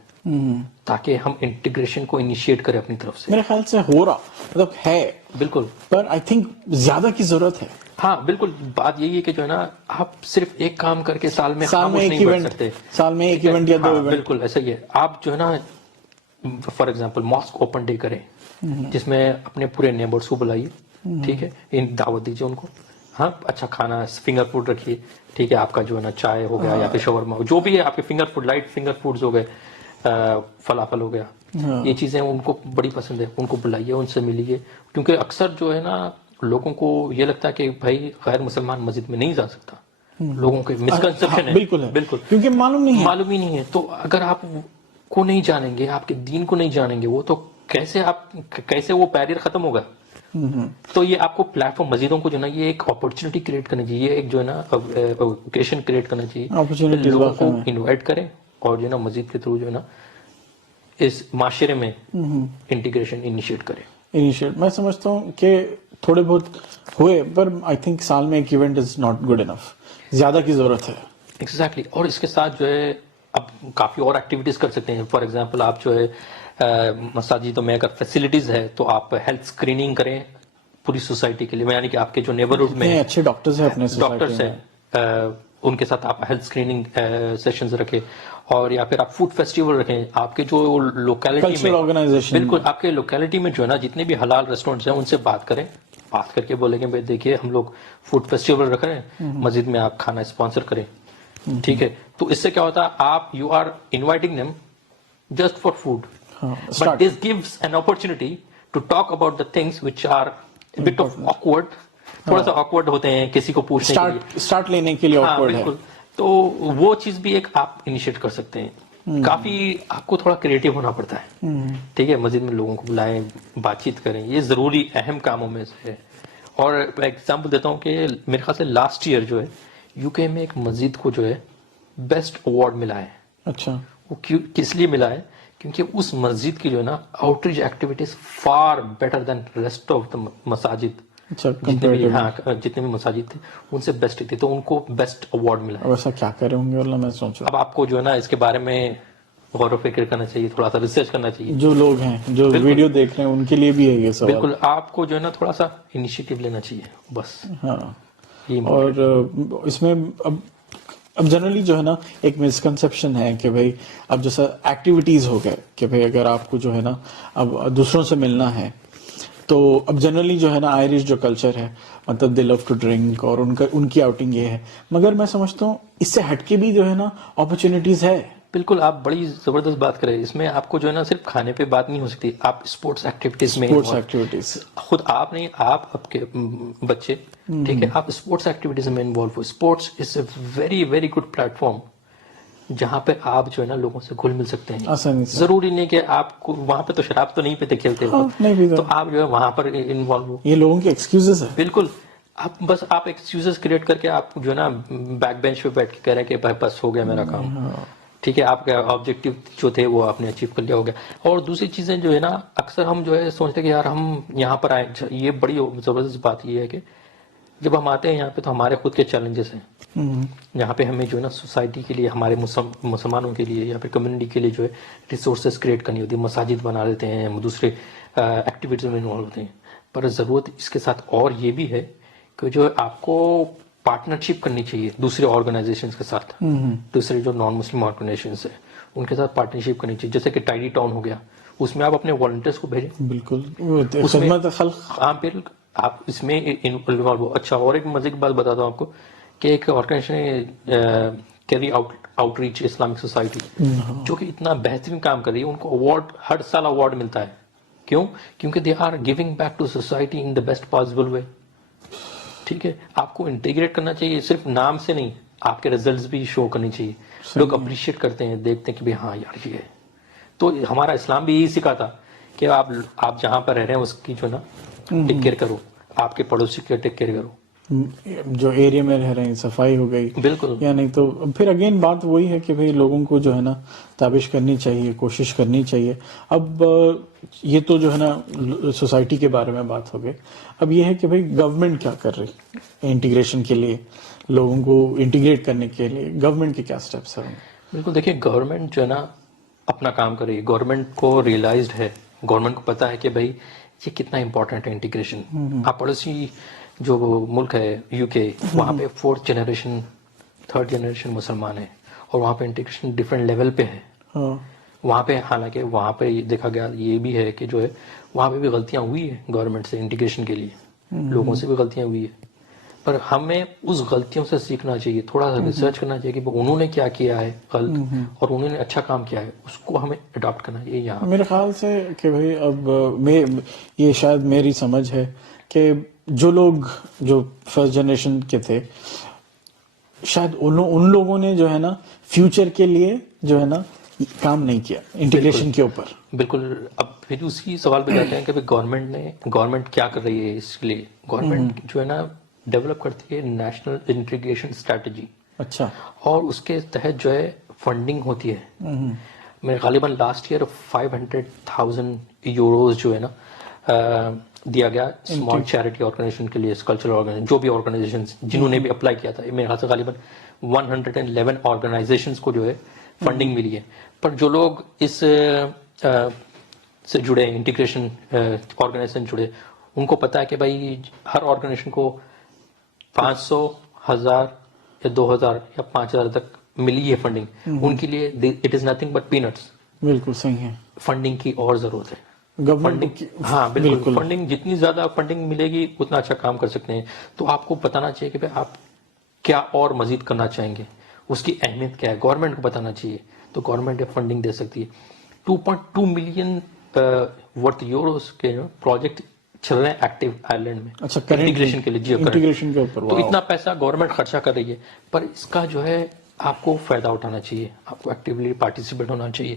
تاکہ ہم انٹیگریشن کو انیشیٹ کریں اپنی طرف سے. میرے خیال سے ہو رہا, مطلب ہے بالکل, پر آئی تھنک زیادہ کی ضرورت ہے. ہاں بالکل, بات یہی ہے کہ جو ہے نا آپ صرف ایک کام کر کے سال میں نہیں بیٹھ سکتے. سال میں ایک ایونٹ یا 2 ایونٹ, بالکل ایسا ہی ہے. آپ جو ہے نا for example mosque open day کریں, جس میں اپنے پورے نیبرس کو بلائیے, ٹھیک ہے, دعوت دیجیے ان کو, ہاں اچھا کھانا فنگر فوڈ رکھیے, ٹھیک ہے, آپ کا جو ہے نا چائے ہو گیا یا پھر شاورما جو بھی ہے آپ کے finger food, light finger foods ہو گئے, فلافل ہو گیا, یہ چیزیں ان کو بڑی پسند ہے, ان کو بلائیے, ان سے ملیے, کیونکہ اکثر جو ہے نا لوگوں کو یہ لگتا ہے کہ بھائی غیر مسلمان مسجد میں نہیں جا سکتا, لوگوں کے مسکنسپشن ہے, بالکل ہے, بالکل کیونکہ معلوم نہیں ہے, معلوم ہی نہیں ہے. تو اگر آپ کو نہیں جانیں گے, آپ کے دین کو نہیں جانیں گے, وہ تو کیسے وہ بیریئر ختم ہوگا. تو یہ آپ کو پلیٹ فارم مسجدوں کو جو ہے نا یہ ایک اپرچونٹی کریٹ کرنی چاہیے, یہ ایک جو ہے نا اوکیشن کریٹ کرنا چاہیے, Opportunities لوگوں کو واقع میں. انوائٹ کریں اور جو ہے نا مسجد کے تھرو جو ہے نا اس معاشرے میں انٹیگریشن انیشیٹ کریں. انیشیٹ میں سمجھتا ہوں کہ تھوڑے بہت ہوئے, پر آئی تھنک سال میں ایک event is not good enough, زیادہ کی ضرورت ہے. ایگزیکٹلی, اور اس کے ساتھ جو ہے اب کافی اور ایکٹیویٹیز کر سکتے ہیں. فار ایگزامپل آپ جو ہے مساجدوں میں اگر فیسلٹیز ہے تو آپ ہیلتھ اسکریننگ کریں پوری سوسائٹی کے لیے, یعنی کہ آپ کے جو نیبرہڈ میں اچھے ڈاکٹرز ہیں اپنے ڈاکٹرس ہیں ان کے ساتھ آپ ہیلتھ اسکریننگ سیشنز رکھیں, اور یا پھر آپ فوڈ فیسٹیول رکھیں آپ کے جو لوکیلٹی میں, کلچرل آرگنائزیشن, بالکل آپ کے لوکیلٹی میں جو ہے نا جتنے بھی حلال ریسٹورینٹس ہیں ان سے بات کریں, بات کر کے بولیں کہ بھائی دیکھیے ہم لوگ فوڈ فیسٹیول رکھ رہے ہیں, مسجد میں آپ کھانا اسپانسر کریں, ٹھیک ہے. تو اس سے کیا ہوتا ہے, آپ you are inviting them just for food, but this gives an opportunity to talk about the things which are bit of awkward, تھوڑا سا آکورڈ ہوتے ہیں کسی کو پوچھنے کے لیے, اسٹارٹ لینے کے لیے ہاں awkward ہے. بالکل. تو وہ چیز بھی ایک آپ انیشیٹ کر سکتے ہیں. کافی آپ کو تھوڑا کریٹو ہونا پڑتا ہے, ٹھیک ہے, مسجد میں لوگوں کو بلائیں, بات چیت کریں, یہ ضروری اہم کاموں میں سے ہے. اور میں ایگزامپل دیتا ہوں کہ میرے خیال سے لاسٹ ایئر جو ہے یو کے میں ایک مسجد کو جو ہے بیسٹ اوارڈ ملا ہے. اچھا, وہ کس لیے ملا ہے, کیونکہ اس مسجد کی جو ہے نا out reach activities for better than rest of the مساجد, اچھا, جتنے بھی مساجد تھے ان سے بیسٹ تھی, تو ان کو بیسٹ اوارڈ ملا ہے. ویسا کیا کرے ہوں گے واللہ میں سوچ رہا اب آپ کو جو ہے نا اس کے بارے میں غور و فکر کرنا چاہیے, تھوڑا سا ریسرچ کرنا چاہیے. ہوں, جو لوگ ہیں جو ویڈیو دیکھ رہے ہیں ان کے لیے بھی ہے یہ سوال. بالکل, آپ کو جو ہے نا تھوڑا سا انیشیٹو لینا چاہیے بس. ہاں, یہ اور اس میں اب جنرلی جو ہے نا ایک مسکنسیپشن ہے کہ بھائی اب جیسا ایکٹیویٹیز ہو گئے کہ بھائی اگر آپ کو جو ہے نا اب دوسروں سے ملنا ہے تو اب جنرلی جو ہے نا آئرش جو کلچر ہے مطلب دے لو ٹو ڈرنک, اور ان کی آؤٹنگ یہ ہے, مگر میں سمجھتا ہوں اس سے ہٹ کے بھی جو ہے نا اپرچونیٹیز ہے. بالکل, آپ بڑی زبردست بات کریں. اس میں آپ کو جو ہے نا صرف کھانے پہ بات نہیں ہو سکتی, آپ اسپورٹس ایکٹیویٹیز میں اسپورٹس ایکٹیویٹیز, خود آپ نہیں, آپ کے بچے, ٹھیک ہے, آپ اسپورٹس ایکٹیویٹیز میں involve who. Sports is a very very good plate form جہاں پہ آپ جو ہے نا لوگوں سے گھل مل سکتے ہیں. آسانی سے, ضروری نہیں کہ آپ کو وہاں پہ تو شراب تو نہیں پیتے کھیلتے ہو, تو آپ جو ہے وہاں پر انوالو ہو. یہ لوگوں کے ایکسکیوزز ہے. بالکل, آپ ایکسکیوزز کریٹ کر کے آپ جو ہے نا بیک بینچ پہ بیٹھ کے کہہ رہے ہیں کہ بس ہو گیا میرا کام, ٹھیک ہے, آپ کا آبجیکٹو جو تھے وہ آپ نے اچیو کر لیا, ہو گیا. اور دوسری چیزیں جو ہے نا اکثر ہم جو ہے سوچتے ہیں کہ یار ہم یہاں پر آئے, یہ بڑی زبردست بات یہ ہے کہ جب ہم آتے ہیں یہاں پہ تو ہمارے خود کے چیلنجز ہیں. یہاں پہ ہمیں جو ہے نا سوسائٹی کے لیے, ہمارے مسلمانوں کے لیے یا پھر کمیونٹی کے لیے جو ہے ریسورسز کریٹ کرنی ہوتی ہے, مساجد بنا لیتے ہیں, دوسرے ایکٹیویٹیز میں انوالو ہوتے ہیں. پر ضرورت اس کے ساتھ اور یہ بھی ہے کہ جو آپ کو پارٹنرشپ کرنی چاہیے دوسرے آرگنائزیشنز کے ساتھ, دوسرے جو نان مسلم آرگنائزیشنز ہیں ان کے ساتھ پارٹنرشپ کرنی چاہیے. جیسے کہ ٹائڈی ٹاؤن ہو گیا, اس میں آپ اپنے والنٹیئرس کو بھیجیں. بالکل, خدمت خلق. ہاں بالکل, آپ اس میں انوالو. اچھا, اور ایک مزے کی بات بتاتا ہوں آپ کو کہ ایک آرگنائزیشن ہے carry out reach Islamic society, جو کہ اتنا بہترین کام کر رہی ہے. ان کو اوارڈ ہر سال اوارڈ ملتا ہے. کیوں؟ کیونکہ they are giving back to society in the best possible way. ٹھیک ہے, آپ کو انٹیگریٹ کرنا چاہیے, صرف نام سے نہیں, آپ کے ریزلٹس بھی شو کرنی چاہیے. لوگ اپریشیٹ کرتے ہیں, دیکھتے ہیں کہ بھی ہاں یار یہ ہے. تو ہمارا اسلام بھی یہی سکھاتا کہ آپ جہاں پر رہ رہے ہیں اس کی جو نا ٹیک کیئر کرو, آپ کے پڑوسی کی ٹیک کیئر کرو. جو ایریا میں رہ رہے ہیں صفائی ہو گئی, بالکل, یا نہیں تو پھر اگین بات وہی ہے کہ بھئی لوگوں کو جو ہے نا تابش کرنی چاہیے, کوشش کرنی چاہیے. اب یہ تو جو ہے نا سوسائٹی کے بارے میں بات ہو گئی. اب یہ ہے کہ بھئی گورنمنٹ کیا کر رہی انٹیگریشن کے لیے, لوگوں کو انٹیگریٹ کرنے کے لیے گورنمنٹ کے کیا سٹیپس ہیں؟ بالکل, دیکھیے گورنمنٹ جو ہے نا اپنا کام کر رہی ہے. گورنمنٹ کو ریئلائزڈ ہے, گورنمنٹ کو پتا ہے کہ بھائی یہ کتنا امپورٹنٹ ہے انٹیگریشن. آپ پڑوسی جو ملک ہے یو کے, وہاں پہ 4th جنریشن 3rd جنریشن مسلمان ہے, اور وہاں پہ انٹیگریشن ڈفرینٹ لیول پہ ہے. وہاں پہ حالانکہ وہاں پہ دیکھا گیا یہ بھی ہے کہ جو ہے وہاں پہ بھی غلطیاں ہوئی ہیں گورنمنٹ سے انٹیگریشن کے لیے, لوگوں سے بھی غلطیاں ہوئی ہے. پر ہمیں اس غلطیوں سے سیکھنا چاہیے, تھوڑا سا ریسرچ کرنا چاہیے کہ انہوں نے کیا کیا ہے غلط اور انہوں نے اچھا کام کیا ہے, اس کو ہمیں اڈاپٹ کرنا چاہیے یہاں. میرے خیال سے کہ بھائی اب یہ شاید میری سمجھ ہے کہ جو لوگ جو فرسٹ جنریشن کے تھے شاید ان لوگوں نے جو ہے نا فیوچر کے لیے جو ہے نا کام نہیں کیا انٹیگریشن کے اوپر. بالکل. اب پھر اسی سوال پہ جاتے ہیں کہ گورنمنٹ کیا کر رہی ہے اس کے لیے. گورنمنٹ جو ہے نا ڈیولپ کرتی ہے نیشنل انٹیگریشن اسٹریٹجی. اچھا. اور اس کے تحت جو ہے فنڈنگ ہوتی ہے. میں غالباً لاسٹ ایئر 500,000 یوروز جو ہے نا دیا گیا اسمال چیریٹی آرگنائزیشن کے لیے, کلچرل آرگنائزیشن, جو بھی آرگنائزیشن جنہوں نے بھی اپلائی کیا تھا. میرے خیال سے غالباً 111 آرگنائزیشنس کو جو ہے فنڈنگ ملی ہے. پر جو لوگ اس سے جڑے, انٹیگریشن آرگنائزیشن جڑے, ان کو پتا ہے کہ بھائی ہر آرگنائزیشن کو 500, 1000 یا 2000 یا 5000 تک ملی ہے فنڈنگ. ان کے لیے it is nothing but peanuts. بالکل صحیح ہے. فنڈنگ کی اور ضرورت ہے. گورنمنٹ. ہاں بالکل. فنڈنگ جتنی زیادہ فنڈنگ ملے گی اتنا اچھا کام کر سکتے ہیں. تو آپ کو بتانا چاہیے کہ بھائی آپ کیا اور مزید کرنا چاہیں گے, اس کی اہمیت کیا ہے, گورنمنٹ کو بتانا چاہیے. تو گورنمنٹ فنڈنگ دے سکتی ہے. 2.2 ملین ورتھ یوروز کے پروجیکٹ چل رہے ہیں ایکٹیو آئرلینڈ میں. اچھا, انٹیگریشن کے لیے. انٹیگریشن کے اوپر. تو اتنا پیسہ گورنمنٹ خرچہ کر رہی ہے, پر اس کا جو ہے آپ کو فائدہ اٹھانا چاہیے, آپ کو ایکٹیولی پارٹیسپیٹ ہونا چاہیے.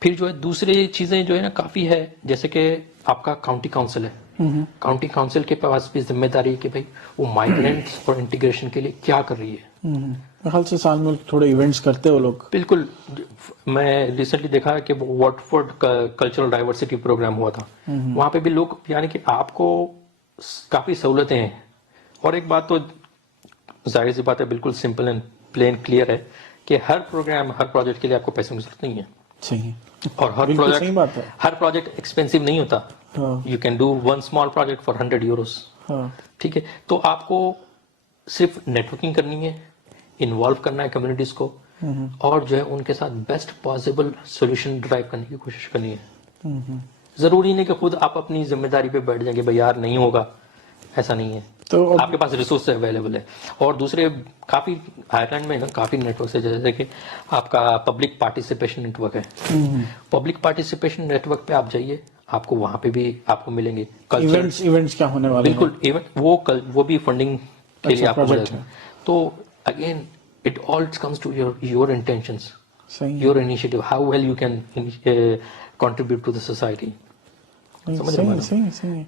پھر جو ہے دوسری چیزیں جو ہے نا کافی ہے, جیسے کہ آپ کا کاؤنٹی کاؤنسل ہے. کاؤنٹی کاؤنسل کے پاس بھی ذمہ داری ہے کہ بھائی وہ مائیگرینٹس اور انٹیگریشن کے لیے کیا کر رہی ہے. میرے خیال سے سال میں تھوڑے ایونٹس کرتے ہو لوگ. بالکل. میں ریسنٹلی دیکھا کہ واٹفورڈ کلچرل ڈائیورسٹی پروگرام ہوا تھا. وہاں پہ بھی لوگ, یعنی کہ آپ کو کافی سہولتیں ہیں. اور ایک بات تو ظاہر سی بات ہے, بالکل سمپل اینڈ پلین کلیئر ہے کہ ہر پروگرام, ہر پروجیکٹ کے لیے آپ کو پیسے کی ضرورت نہیں ہے. صحیح. اور ہر پروجیکٹ ایکسپینسو نہیں ہوتا. You can do one small project for 100 euros. ٹھیک ہے. تو آپ کو صرف نیٹورکنگ کرنی ہے, انوالو کرنا ہے کمیونٹیز کو, اور جو ہے ان کے ساتھ بیسٹ پاسبل سولوشن ڈرائیو کرنے کی کوشش کرنی ہے. ضروری نہیں کہ خود آپ اپنی ذمہ داری پہ بیٹھ جائیں گے, بھائی یار نہیں ہوگا, ایسا نہیں ہے. تو آپ کے پاس ریسورس اویلیبل ہے. اور دوسرے کافی آئرلینڈ میں نا کافی نیٹ ورکس ہے, جیسے کہ آپ کا پبلک پارٹیسپیشن نیٹ ورک ہے. پبلک پارٹیسپیشن نیٹ ورک پہ آپ جائیے, آپ کو وہاں پہ بھی آپ کو ملیں گے ایونٹس کیا ہونے والے. بالکل. ایونٹ وہ بھی فنڈنگ کے لیے آپ کو ملے گا. تو again it all comes to your intentions, your initiative, how well you can contribute to the society.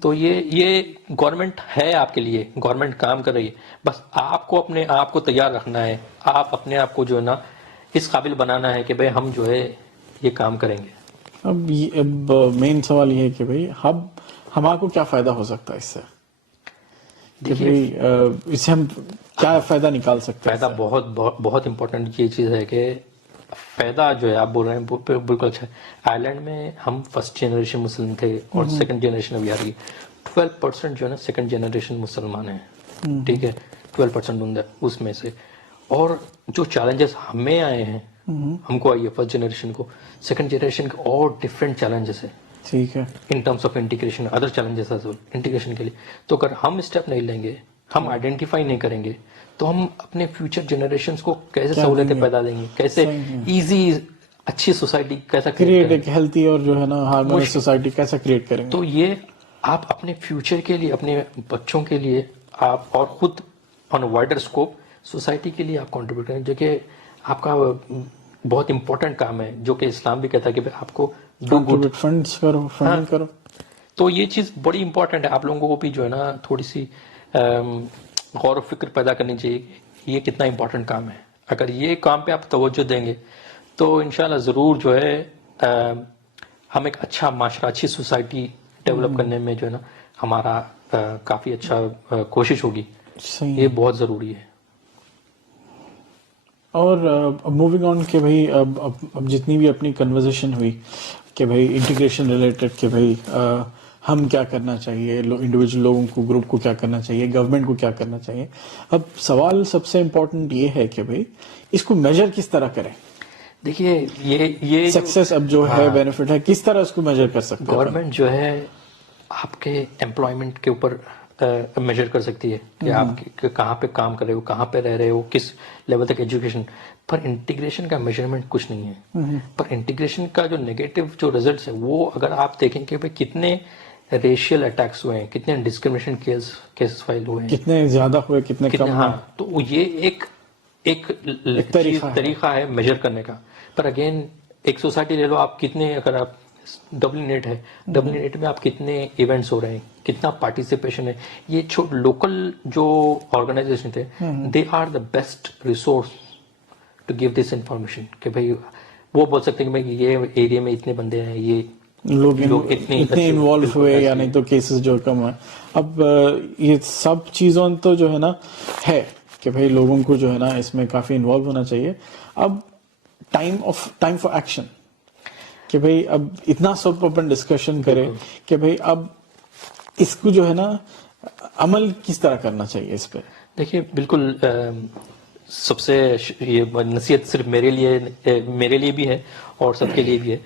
تو یہ گورنمنٹ ہے آپ کے لیے, گورنمنٹ کام کر رہی ہے. بس آپ کو اپنے آپ کو تیار رکھنا ہے, آپ اپنے آپ کو جو ہے نا اس قابل بنانا ہے کہ بھائی ہم جو ہے یہ کام کریں گے. اب مین سوال یہ ہے کہ بھائی ہمارے کو کیا فائدہ ہو سکتا ہے اس سے, کہ بھائی اس سے ہم کیا فائدہ نکال سکتے ہیں. فائدہ بہت امپورٹنٹ یہ چیز ہے کہ فائدہ جو ہے آپ بول رہے ہیں بالکل اچھا ہے. آئرلینڈ میں ہم فرسٹ جنریشن مسلم تھے اور سیکنڈ جنریشن ابھی آ رہی ہے. 12% جو ہے نا سیکنڈ جنریشن مسلمان ہیں. ٹھیک ہے, 12% اس میں سے. اور جو چیلنجز ہمیں آئے ہیں, ہم کو آئی ہے فرسٹ جنریشن کو, سیکنڈ جنریشن کے اور ڈفرینٹ چیلنجز ہیں. ٹھیک ہے. In terms of integration, other challenges as well integration کے لیے. تو اگر ہم اسٹیپ نہیں لیں گے, ہم آئیڈینٹیفائی نہیں کریں گے, تو ہم اپنے فیوچر جنریشنز کو کیسے سہولتیں پیدا دیں گے, کیسے ایزی اچھی سوسائٹی کیسا کریٹ, ایک ہیلتھی اور جو ہے نا ہارمونیس سوسائٹی کیسا کریٹ کریں گے. تو یہ آپ اپنے فیوچر کے لیے, اپنے بچوں کے لیے آپ, اور خود آن وائڈر اسکوپ سوسائٹی کے لیے آپ کنٹریبیوٹ کریں, جو کہ آپ کا بہت امپورٹنٹ کام ہے, جو کہ اسلام بھی کہتا ہے کہ آپ کو ڈو گڈ, فنڈز کرو, فنڈنگ کرو. تو یہ چیز بڑی امپورٹنٹ ہے. آپ لوگوں کو بھی جو ہے نا تھوڑی سی غور و فکر پیدا کرنی چاہیے کہ یہ کتنا امپورٹنٹ کام ہے. اگر یہ کام پہ آپ توجہ دیں گے تو انشاءاللہ ضرور جو ہے ہم ایک اچھا معاشرہ, اچھی سوسائٹی ڈیولپ کرنے میں جو ہے نا ہمارا کافی اچھا کوشش ہوگی. یہ بہت ضروری ہے. اور موونگ آن کہ بھائی اب جتنی بھی اپنی کنورزیشن ہوئی کہ بھائی انٹیگریشن ریلیٹڈ, کہ بھائی ہم کیا کرنا چاہیے, انڈیویجول لوگوں کو, گروپ کو کیا کرنا چاہیے, گورنمنٹ کو کیا کرنا چاہیے. اب سوال سب سے امپورٹنٹ یہ ہے کہ بھائی اس کو میجر کس طرح کریں. دیکھیے یہ سکسیس اب جو ہے, بینیفٹ ہے, کس طرح اس کو میجر کر سکتے ہیں. گورنمنٹ جو ہے آپ کے امپلائمنٹ کے اوپر میجر کر سکتی ہے کہ آپ کہاں پہ کام کر رہے ہو, کہاں پہ رہ رہے ہو, کس لیول تک ایجوکیشن. پر انٹیگریشن کا میجرمنٹ کچھ نہیں ہے. پر انٹیگریشن کا جو نیگیٹو جو ریزلٹس ہے وہ اگر آپ دیکھیں کہ کتنے ریشیل اٹیکس ہوئے ہیں, کتنے ڈسکریمنیشن کیسز فائل ہوئے ہیں, کتنے زیادہ ہوئے کتنے کم ہوئے. ہاں, تو یہ ایک طریقہ ہے میجر کرنے کا. پر اگین ایک سوسائٹی لے لو آپ, کتنے اگر آپ ڈبلن ایٹ ہے, ڈبلن ایٹ میں آپ کتنے ایونٹس ہو رہے ہیں, کتنا پارٹیسپیشن ہے. یہ لوکل جو آرگنائزیشن تھے they are the best resource to give this information کہ بھائی وہ بول سکتے ہیں کہ بھائی یہ ایریا میں اتنے بندے ہیں, یہ لوگ اتنے انوالو ہوئے یا نہیں تو کیسز جو کم ہوئے. اب یہ سب چیزوں تو جو ہے نا ہے کہ بھائی لوگوں کو جو ہے نا اس میں کافی انوالو ہونا چاہیے. اب ٹائم فار ایکشن کہ بھائی اب اتنا سب اپن ڈسکشن کرے کہ بھائی اب اس کو جو ہے نا عمل کس طرح کرنا چاہیے اس پہ. دیکھیے بالکل سب سے یہ نصیحت صرف میرے لیے بھی ہے اور سب کے لیے بھی ہے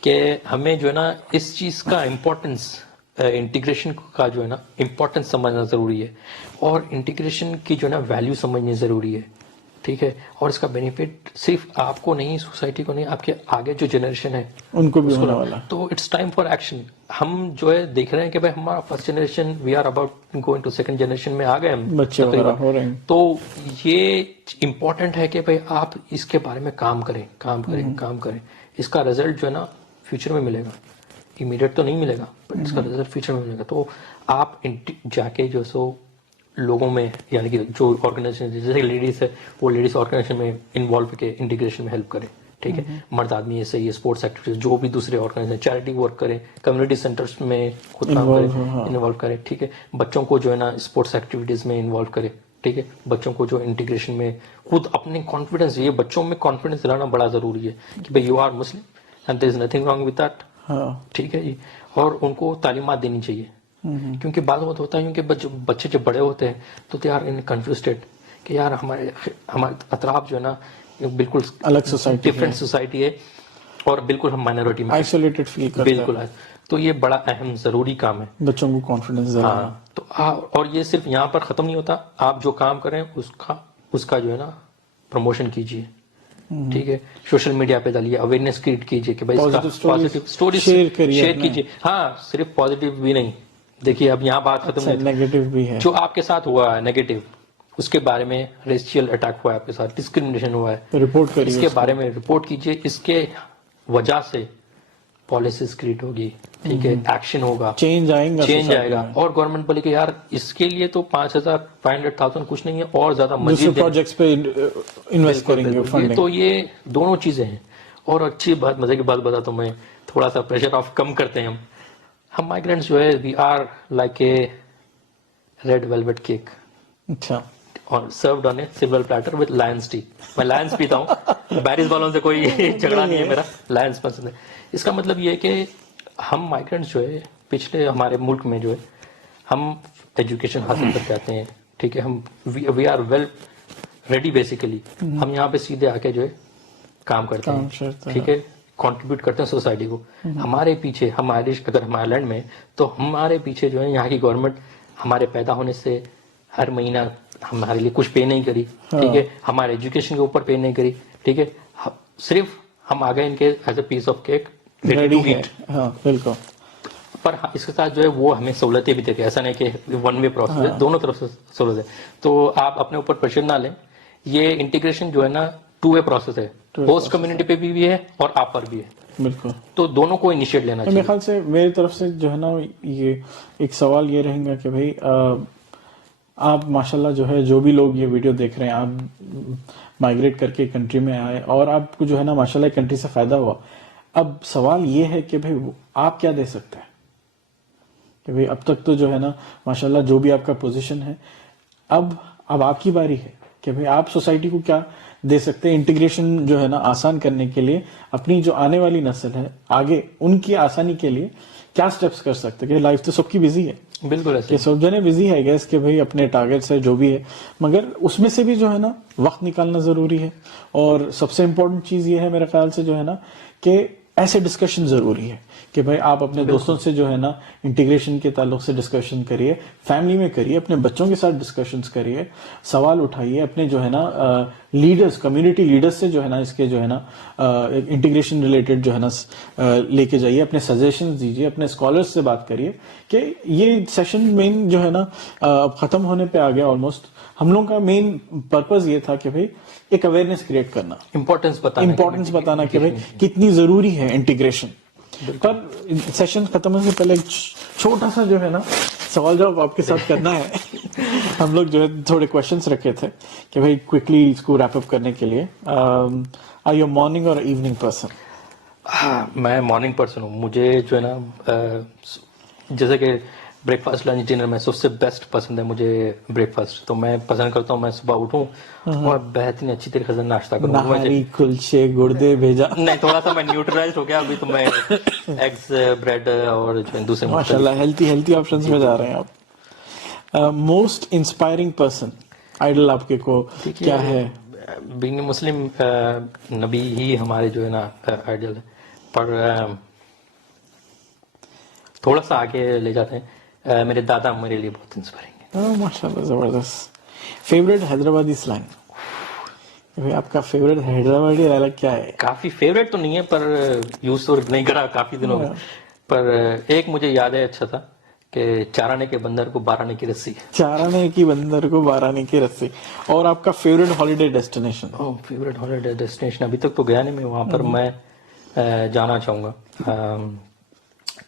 کہ ہمیں جو ہے نا اس چیز کا امپورٹنس, انٹیگریشن کا جو ہے نا امپورٹنس سمجھنا ضروری ہے, اور انٹیگریشن کی جو ہے نا ویلیو سمجھنی ضروری ہے. ٹھیک ہے, اور اس کا بینیفٹ صرف آپ کو نہیں, سوسائٹی کو نہیں, آپ کے آگے جو جنریشن ہے ان کو بھی ہونے والا. تو اٹس ٹائم فار ایکشن. ہم جو ہے دیکھ رہے ہیں کہ بھائی ہمارا first generation, we are about going to second generation میں آ گئے ہم, بچے وغیرہ ہو رہے ہیں. تو یہ امپورٹنٹ ہے کہ بھائی آپ اس کے بارے میں کام کریں. اس کا رزلٹ جو ہے نا فیوچر میں ملے گا, امیڈیٹ تو نہیں ملے گا بٹ اس کا رزلٹ فیوچر میں ملے گا. تو آپ جا کے جو سو لوگوں میں, یعنی کہ جو آرگنائزیشن جیسے لیڈیز ہے وہ لیڈیز آرگنائزیشن میں انوالو کے انٹیگریشن میں ہیلپ کریں. ٹھیک ہے, مرد آدمی ایسے ہی اسپورٹس ایکٹیویٹیز جو بھی دوسرے آرگنائزیشن چیریٹی ورک کریں, کمیونٹی سینٹرز میں خود کام کریں, انوالو کریں. ٹھیک ہے, بچوں کو جو ہے نا اسپورٹس ایکٹیویٹیز میں انوالو کریں. ٹھیک ہے, بچوں کو جو انٹیگریشن میں خود اپنے کانفیڈنس, یہ بچوں میں کانفیڈنس دلانا بڑا ضروری ہے کہ بھائی you are Muslim and there is nothing wrong with that. ٹھیک ہے جی, اور ان کو تعلیمات دینی چاہیے. کیونکہ بعض وقت ہوتا ہے کیونکہ بچے جب بڑے ہوتے ہیں تو they are in confuse state کہ یار ہمارے اطراف جو ہے نا بالکل الگ سوسائٹی, ڈفرینٹ سوسائٹی ہے اور بالکل ہم مائنورٹی میں آئسولیٹڈ فیل کرتے ہیں. بالکل, تو یہ بڑا اہم ضروری کام ہے بچوں کو کانفیڈنس دینا. ہاں, تو اور یہ صرف یہاں پر ختم نہیں ہوتا, آپ جو کام کریں اس کا جو ہے نا پروموشن کیجیے. ٹھیک ہے, سوشل میڈیا پہ ڈالیے, اویئرنیس کریٹ کیجیے کہ بھائی پازیٹیو اسٹوریز شیئر کیجیے. ہاں, صرف پازیٹیو بھی نہیں. دیکھیے اب یہاں بات ختم نہیں, نیگیٹو بھی ہے. جو آپ کے ساتھ ہوا ہے نیگیٹو, اس کے بارے میں ریشیل اٹیک ہوا ہے آپ کے ساتھ, ڈسکریمنیشن ہوا ہے, رپورٹ کریے, اس کے بارے میں رپورٹ کیجیے. اس کے وجہ سے پالیسیز کریٹ ہوگی. ٹھیک ہے, ایکشن ہوگا, چینج آئے گا. اور گورنمنٹ بولے کہ یار اس کے لیے تو 500,000 کچھ نہیں ہے, اور زیادہ مزید پروجیکٹس پہ انویسٹ کریں گے فنڈنگ. تو یہ دونوں چیزیں ہیں. اور اچھی بات, مزے کی بات بتاتا ہوں میں, تھوڑا سا پریشر آف کم کرتے ہیں ہم مائیگرینٹس جو ہے we are like a red velvet cake. اچھا, اور served on a silver platter with Lyons tea. میں لائنس پیتا ہوں, بیریز والوں سے کوئی جھگڑا نہیں ہے میرا, لائنس پسند ہے. اس کا مطلب یہ ہے کہ ہم مائیگرینٹس جو ہے پچھلے ہمارے ملک میں جو ہے ہم ایجوکیشن حاصل کر کے آتے ہیں. ٹھیک ہے, ہم we are well ready basically. ہم یہاں پہ سیدھے آ کے جو ہے کام کرتے ہیں. ٹھیک ہے, کنٹریبیوٹ کرتے ہیں سوسائٹی کو. ہمارے پیچھے, ہم آئرش اگر ہم آئرلینڈ میں, تو ہمارے پیچھے جو ہے یہاں کی گورنمنٹ ہمارے پیدا ہونے سے ہر مہینہ ہمارے لیے کچھ پے نہیں کری. ٹھیک ہے, ہمارے ایجوکیشن کے اوپر پے نہیں کری. ٹھیک ہے, صرف ہم آ گئے ان کے as a piece of cake ready to eat. ہاں بالکل. پر اس کے ساتھ جو ہے وہ ہمیں سہولتیں بھی دیتے ہیں, ایسا نہیں کہ ون وے پروسیس ہے, دونوں طرف سے سہولت ہے. تو آپ اپنے اوپر پریشر نہ لیں. یہ انٹیگریشن جو ہے نا 2 وے پروسیس ہے, ہوسٹ کمیونٹی پہ بھی ہے اور آپ پر بھی ہے. بالکل, تو دونوں کو انیشیٹ لینا چاہیے. میرے خیال سے میری طرف سے جو ہے نا یہ ایک سوال یہ رہیں گا کہ بھائی آپ ماشاءاللہ جو ہے جو بھی لوگ یہ ویڈیو دیکھ رہے ہیں, آپ مائگریٹ کر کے کنٹری میں آئے اور آپ کو جو ہے نا ماشاءاللہ کنٹری سے فائدہ ہوا. اب سوال یہ ہے کہ بھائی آپ کیا دے سکتے ہیں کہ بھائی اب تک تو جو ہے نا ماشاءاللہ جو بھی آپ کا پوزیشن ہے, اب آپ کی باری ہے کہ بھائی آپ سوسائٹی کو کیا دے سکتے ہیں انٹیگریشن جو ہے نا آسان کرنے کے لیے. اپنی جو آنے والی نسل ہے آگے, ان کی آسانی کے لیے کیا سٹیپس کر سکتے ہیں. کہ لائف تو سب کی بزی ہے, بالکل کہ سب جنے بزی ہے گیس کہ بھائی اپنے ٹارگیٹس ہے جو بھی ہے, مگر اس میں سے بھی جو ہے نا وقت نکالنا ضروری ہے. اور سب سے امپورٹنٹ چیز یہ ہے میرے خیال سے جو ہے نا کہ ایسے ڈسکشن ضروری ہے کہ بھائی آپ اپنے دوستوں سے جو ہے نا انٹیگریشن کے تعلق سے ڈسکشن کریے, فیملی میں کریے, اپنے بچوں کے ساتھ ڈسکشنز کریے, سوال اٹھائیے, اپنے جو ہے نا لیڈرز, کمیونٹی لیڈرز سے جو ہے نا اس کے جو ہے نا انٹیگریشن ریلیٹڈ جو ہے نا لے کے جائیے, اپنے سجیشنز دیجیے, اپنے اسکالرز سے بات کریے. کہ یہ سیشن مین جو ہے نا اب ختم ہونے پہ آ گیا آلموسٹ. ہم لوگوں کا مین پرپز یہ تھا کہ بھائی ایک اویئرنیس کریٹ کرنا, امپورٹنس بتانا کہ بھائی کتنی ضروری ہے انٹیگریشن. پر سیشن ختم ہونے سے پہلے ایک چھوٹا سا جو ہے نا سوال جواب آپ کے ساتھ کرنا ہے. ہم لوگ جو ہے تھوڑے کوشچنس رکھے تھے کہ بھائی کوئکلی اس کو ریپ اپ کرنے کے لیے. آر یو مارننگ اور ایوننگ پرسن؟ میں مارننگ پرسن ہوں. مجھے جو ہے نا جیسے کہ بریک فاسٹ, لنچ, ڈنر میں سب سے بیسٹ پسند ہے مجھے بریک فاسٹ. تو میں پسند کرتا ہوں میں صبح اٹھوں اور بہترین اچھی طریقے سے ناشتہ کروں. نہاری, کلچے, گردے بھیجا؟ نہیں, تھوڑا سا میں نیوٹرلائز ہو گیا ابھی. تو میں ایگز, بریڈ اور دوسرے ماشاء اللہ ہیلتھی آپشنز میں جا رہے ہیں آپ. موسٹ انسپائرنگ پرسن, آئیڈل آپ کے کو کیا ہے؟ بینگ مسلم, نبی ہی ہمارے جو ہے نا آئیڈل ہے. پر تھوڑا سا آگے لے جاتے ہیں, میرے دادا میرے لیے بہت انسپائرنگ ہے. ماشاء اللہ, زبردست. فیوریٹ حیدرآبادی سلینگ, آپ کا فیوریٹ حیدرآبادی ڈائلاگ کیا ہے؟ کافی فیوریٹ تو نہیں ہے پر یوز تو نہیں کرا کافی دنوں میں. پر ایک مجھے یاد ہے اچھا تھا کہ 4 آنے کے بندر کو 12 آنے کی رسی. 4 آنے کی بندر کو 12 آنے کی رسی. اور آپ کا favourite holiday destination? Favourite holiday destination ابھی تک تو گیا نہیں میں وہاں پر. میں جانا چاہوں گا,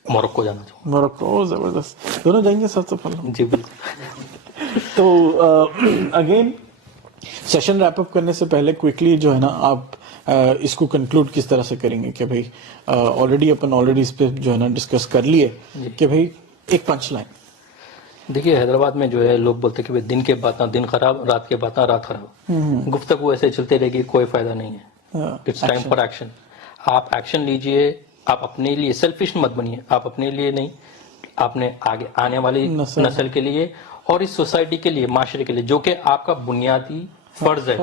موروکو جانا چاہوں گا. موروکو, زبردست. دونوں جائیں گے سب سے پہلے؟ جی بالکل. تو اگین سیشن ریپ اپ کرنے سے پہلے کوئکلی جو ہے نا آپ اس کو کنکلوڈ کس طرح سے کریں گے کہ بھائی آلریڈی اس پہ جو ہے نا ڈسکس کر لیے کہ بھائی ایک پنچ لائن. دیکھیے حیدرآباد میں جو ہے لوگ بولتے ہیں کہ دن کے باتاں دن خراب, رات کے باتاں رات خراب. گفتگو ایسے چلتے رہے گی, کوئی فائدہ نہیں ہے. It's time for action. آپ ایکشن لیجئے. آپ اپنے لیے سیلفش مت بنیے, آپ اپنے لیے نہیں, آپ نے آگے آنے والی نسل کے لیے اور اس سوسائٹی کے لیے, معاشرے کے لیے, جو کہ آپ کا بنیادی فرض ہے.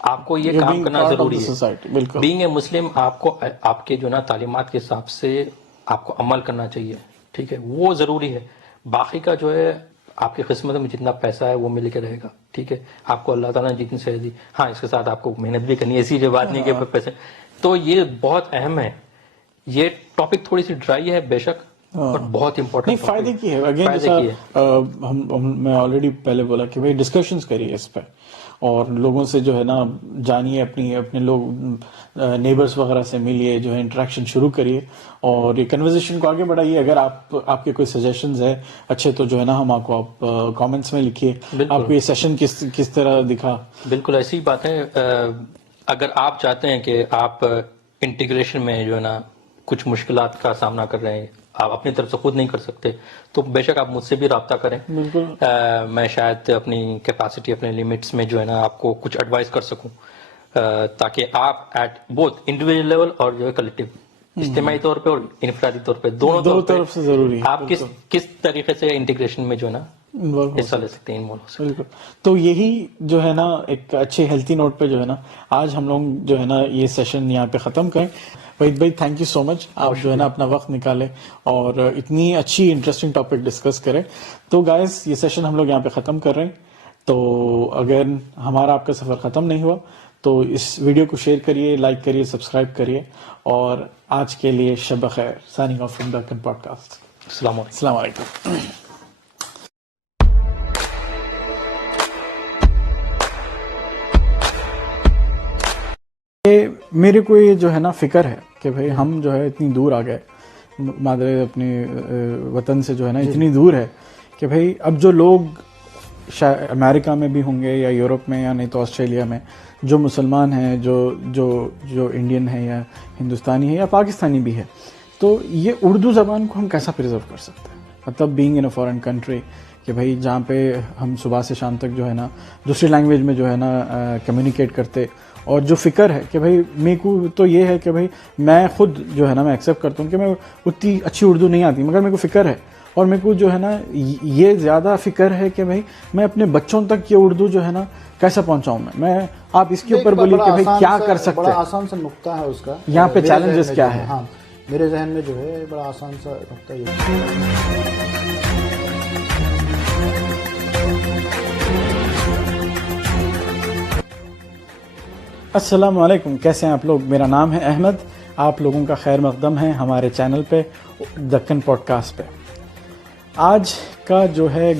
آپ کو یہ کام کرنا ضروری ہے. بینگ اے مسلم, آپ کو آپ کے جو نا تعلیمات کے حساب سے آپ کو عمل کرنا چاہیے. ٹھیک ہے, وہ ضروری ہے. باقی کا جو ہے آپ کی قسمت میں جتنا پیسہ ہے وہ مل کے رہے گا. ٹھیک ہے, آپ کو اللہ تعالیٰ نے جتنی صحت دی, ہاں اس کے ساتھ آپ کو محنت بھی کرنی ہے. ایسی جو بات نہیں کہ پیسے. تو یہ بہت اہم ہے. یہ ٹاپک تھوڑی سی ڈرائی ہے بے شک, اور بہت امپورٹنٹ. فائدے کی ہے. اگین جیسا میں آلریڈی پہلے بولا کہ بھائی ڈسکشنز کریے اس پہ, اور لوگوں سے جو ہے نا جانیے, اپنے لوگ نیبرز وغیرہ سے ملیے, جو ہے انٹریکشن شروع کریے اور یہ کنورزیشن کو آگے بڑھائیے. اگر آپ کے کوئی سجیشنز ہے اچھے تو جو ہے نا ہم آپ کو آپ کامنٹس میں لکھیے آپ کو یہ سیشن کس طرح دکھا. بالکل ایسی بات ہے. اگر آپ چاہتے ہیں کہ آپ انٹیگریشن میں جو ہے نا کچھ مشکلات کا سامنا کر رہے ہیں, آپ اپنی طرف سے خود نہیں کر سکتے, تو بے شک آپ مجھ سے بھی رابطہ کریں. میں شاید اپنی کیپیسٹی, اپنے لیمٹس میں جو ہے نا آپ کو کچھ ایڈوائز کر سکوں, تاکہ آپ ایٹ بوتھ انڈیویجول لیول اور جو ہے کلیکٹیو, اجتماعی طور پہ اور انفرادی طور پہ, دونوں طرف سے ضروری ہے. آپ کس طریقے سے انٹیگریشن میں جو ہے نا حصہ لے سکتے ہیں, بالکل. تو یہی جو ہے نا ایک اچھے ہیلتھی نوٹ پہ جو ہے نا آج ہم لوگ جو ہے نا یہ سیشن یہاں پہ ختم کریں. وحید بھائی تھینک یو سو مچ, آپ جو ہے نا اپنا وقت نکالے اور اتنی اچھی انٹرسٹنگ ٹاپک ڈسکس کریں. تو گائز یہ سیشن ہم لوگ یہاں پہ ختم کر رہے ہیں. تو اگر ہمارا آپ کا سفر ختم نہیں ہوا تو اس ویڈیو کو شیئر کریے, لائک کریے, سبسکرائب کریے. اور آج کے لیے شب بخیر. Signing off from Deccan podcast. السلام علیکم. میرے کو یہ جو ہے نا فکر ہے کہ بھئی ہم جو ہے اتنی دور آ گئے, مادر اپنے وطن سے جو ہے نا اتنی دور ہے کہ بھئی اب جو لوگ شاید امریکہ میں بھی ہوں گے یا یورپ میں یا نہیں تو آسٹریلیا میں, جو مسلمان ہیں, جو انڈین ہیں یا ہندوستانی ہیں یا پاکستانی بھی ہے, تو یہ اردو زبان کو ہم کیسا پرزرو کر سکتے ہیں. مطلب being in a foreign country کہ بھئی جہاں پہ ہم صبح سے شام تک جو ہے نا دوسری لینگویج میں جو ہے نا کمیونیکیٹ کرتے. اور جو فکر ہے کہ بھئی میرے کو تو یہ ہے کہ بھئی میں خود جو ہے نا میں ایکسیپٹ کرتا ہوں کہ میں اتنی اچھی اردو نہیں آتی, مگر میرے کو فکر ہے اور میرے کو جو ہے نا یہ زیادہ فکر ہے کہ بھئی میں اپنے بچوں تک یہ اردو جو ہے نا کیسا پہنچاؤں. میں آپ اس کے اوپر بولیے کہ بھئی کیا کر سکتے ہیں. بڑا آسان سا نقطہ ہے اس کا, یہاں پہ چیلنجز کیا ہے. ہاں میرے ذہن میں جو ہے بڑا آسان سا نقطہ یہ السلام علیکم، کیسے ہیں آپ لوگ؟ میرا نام ہے احمد، آپ لوگوں کا خیر مقدم ہے ہمارے چینل پہ دکن پوڈ کاسٹ پہ۔ آج کا جو ہے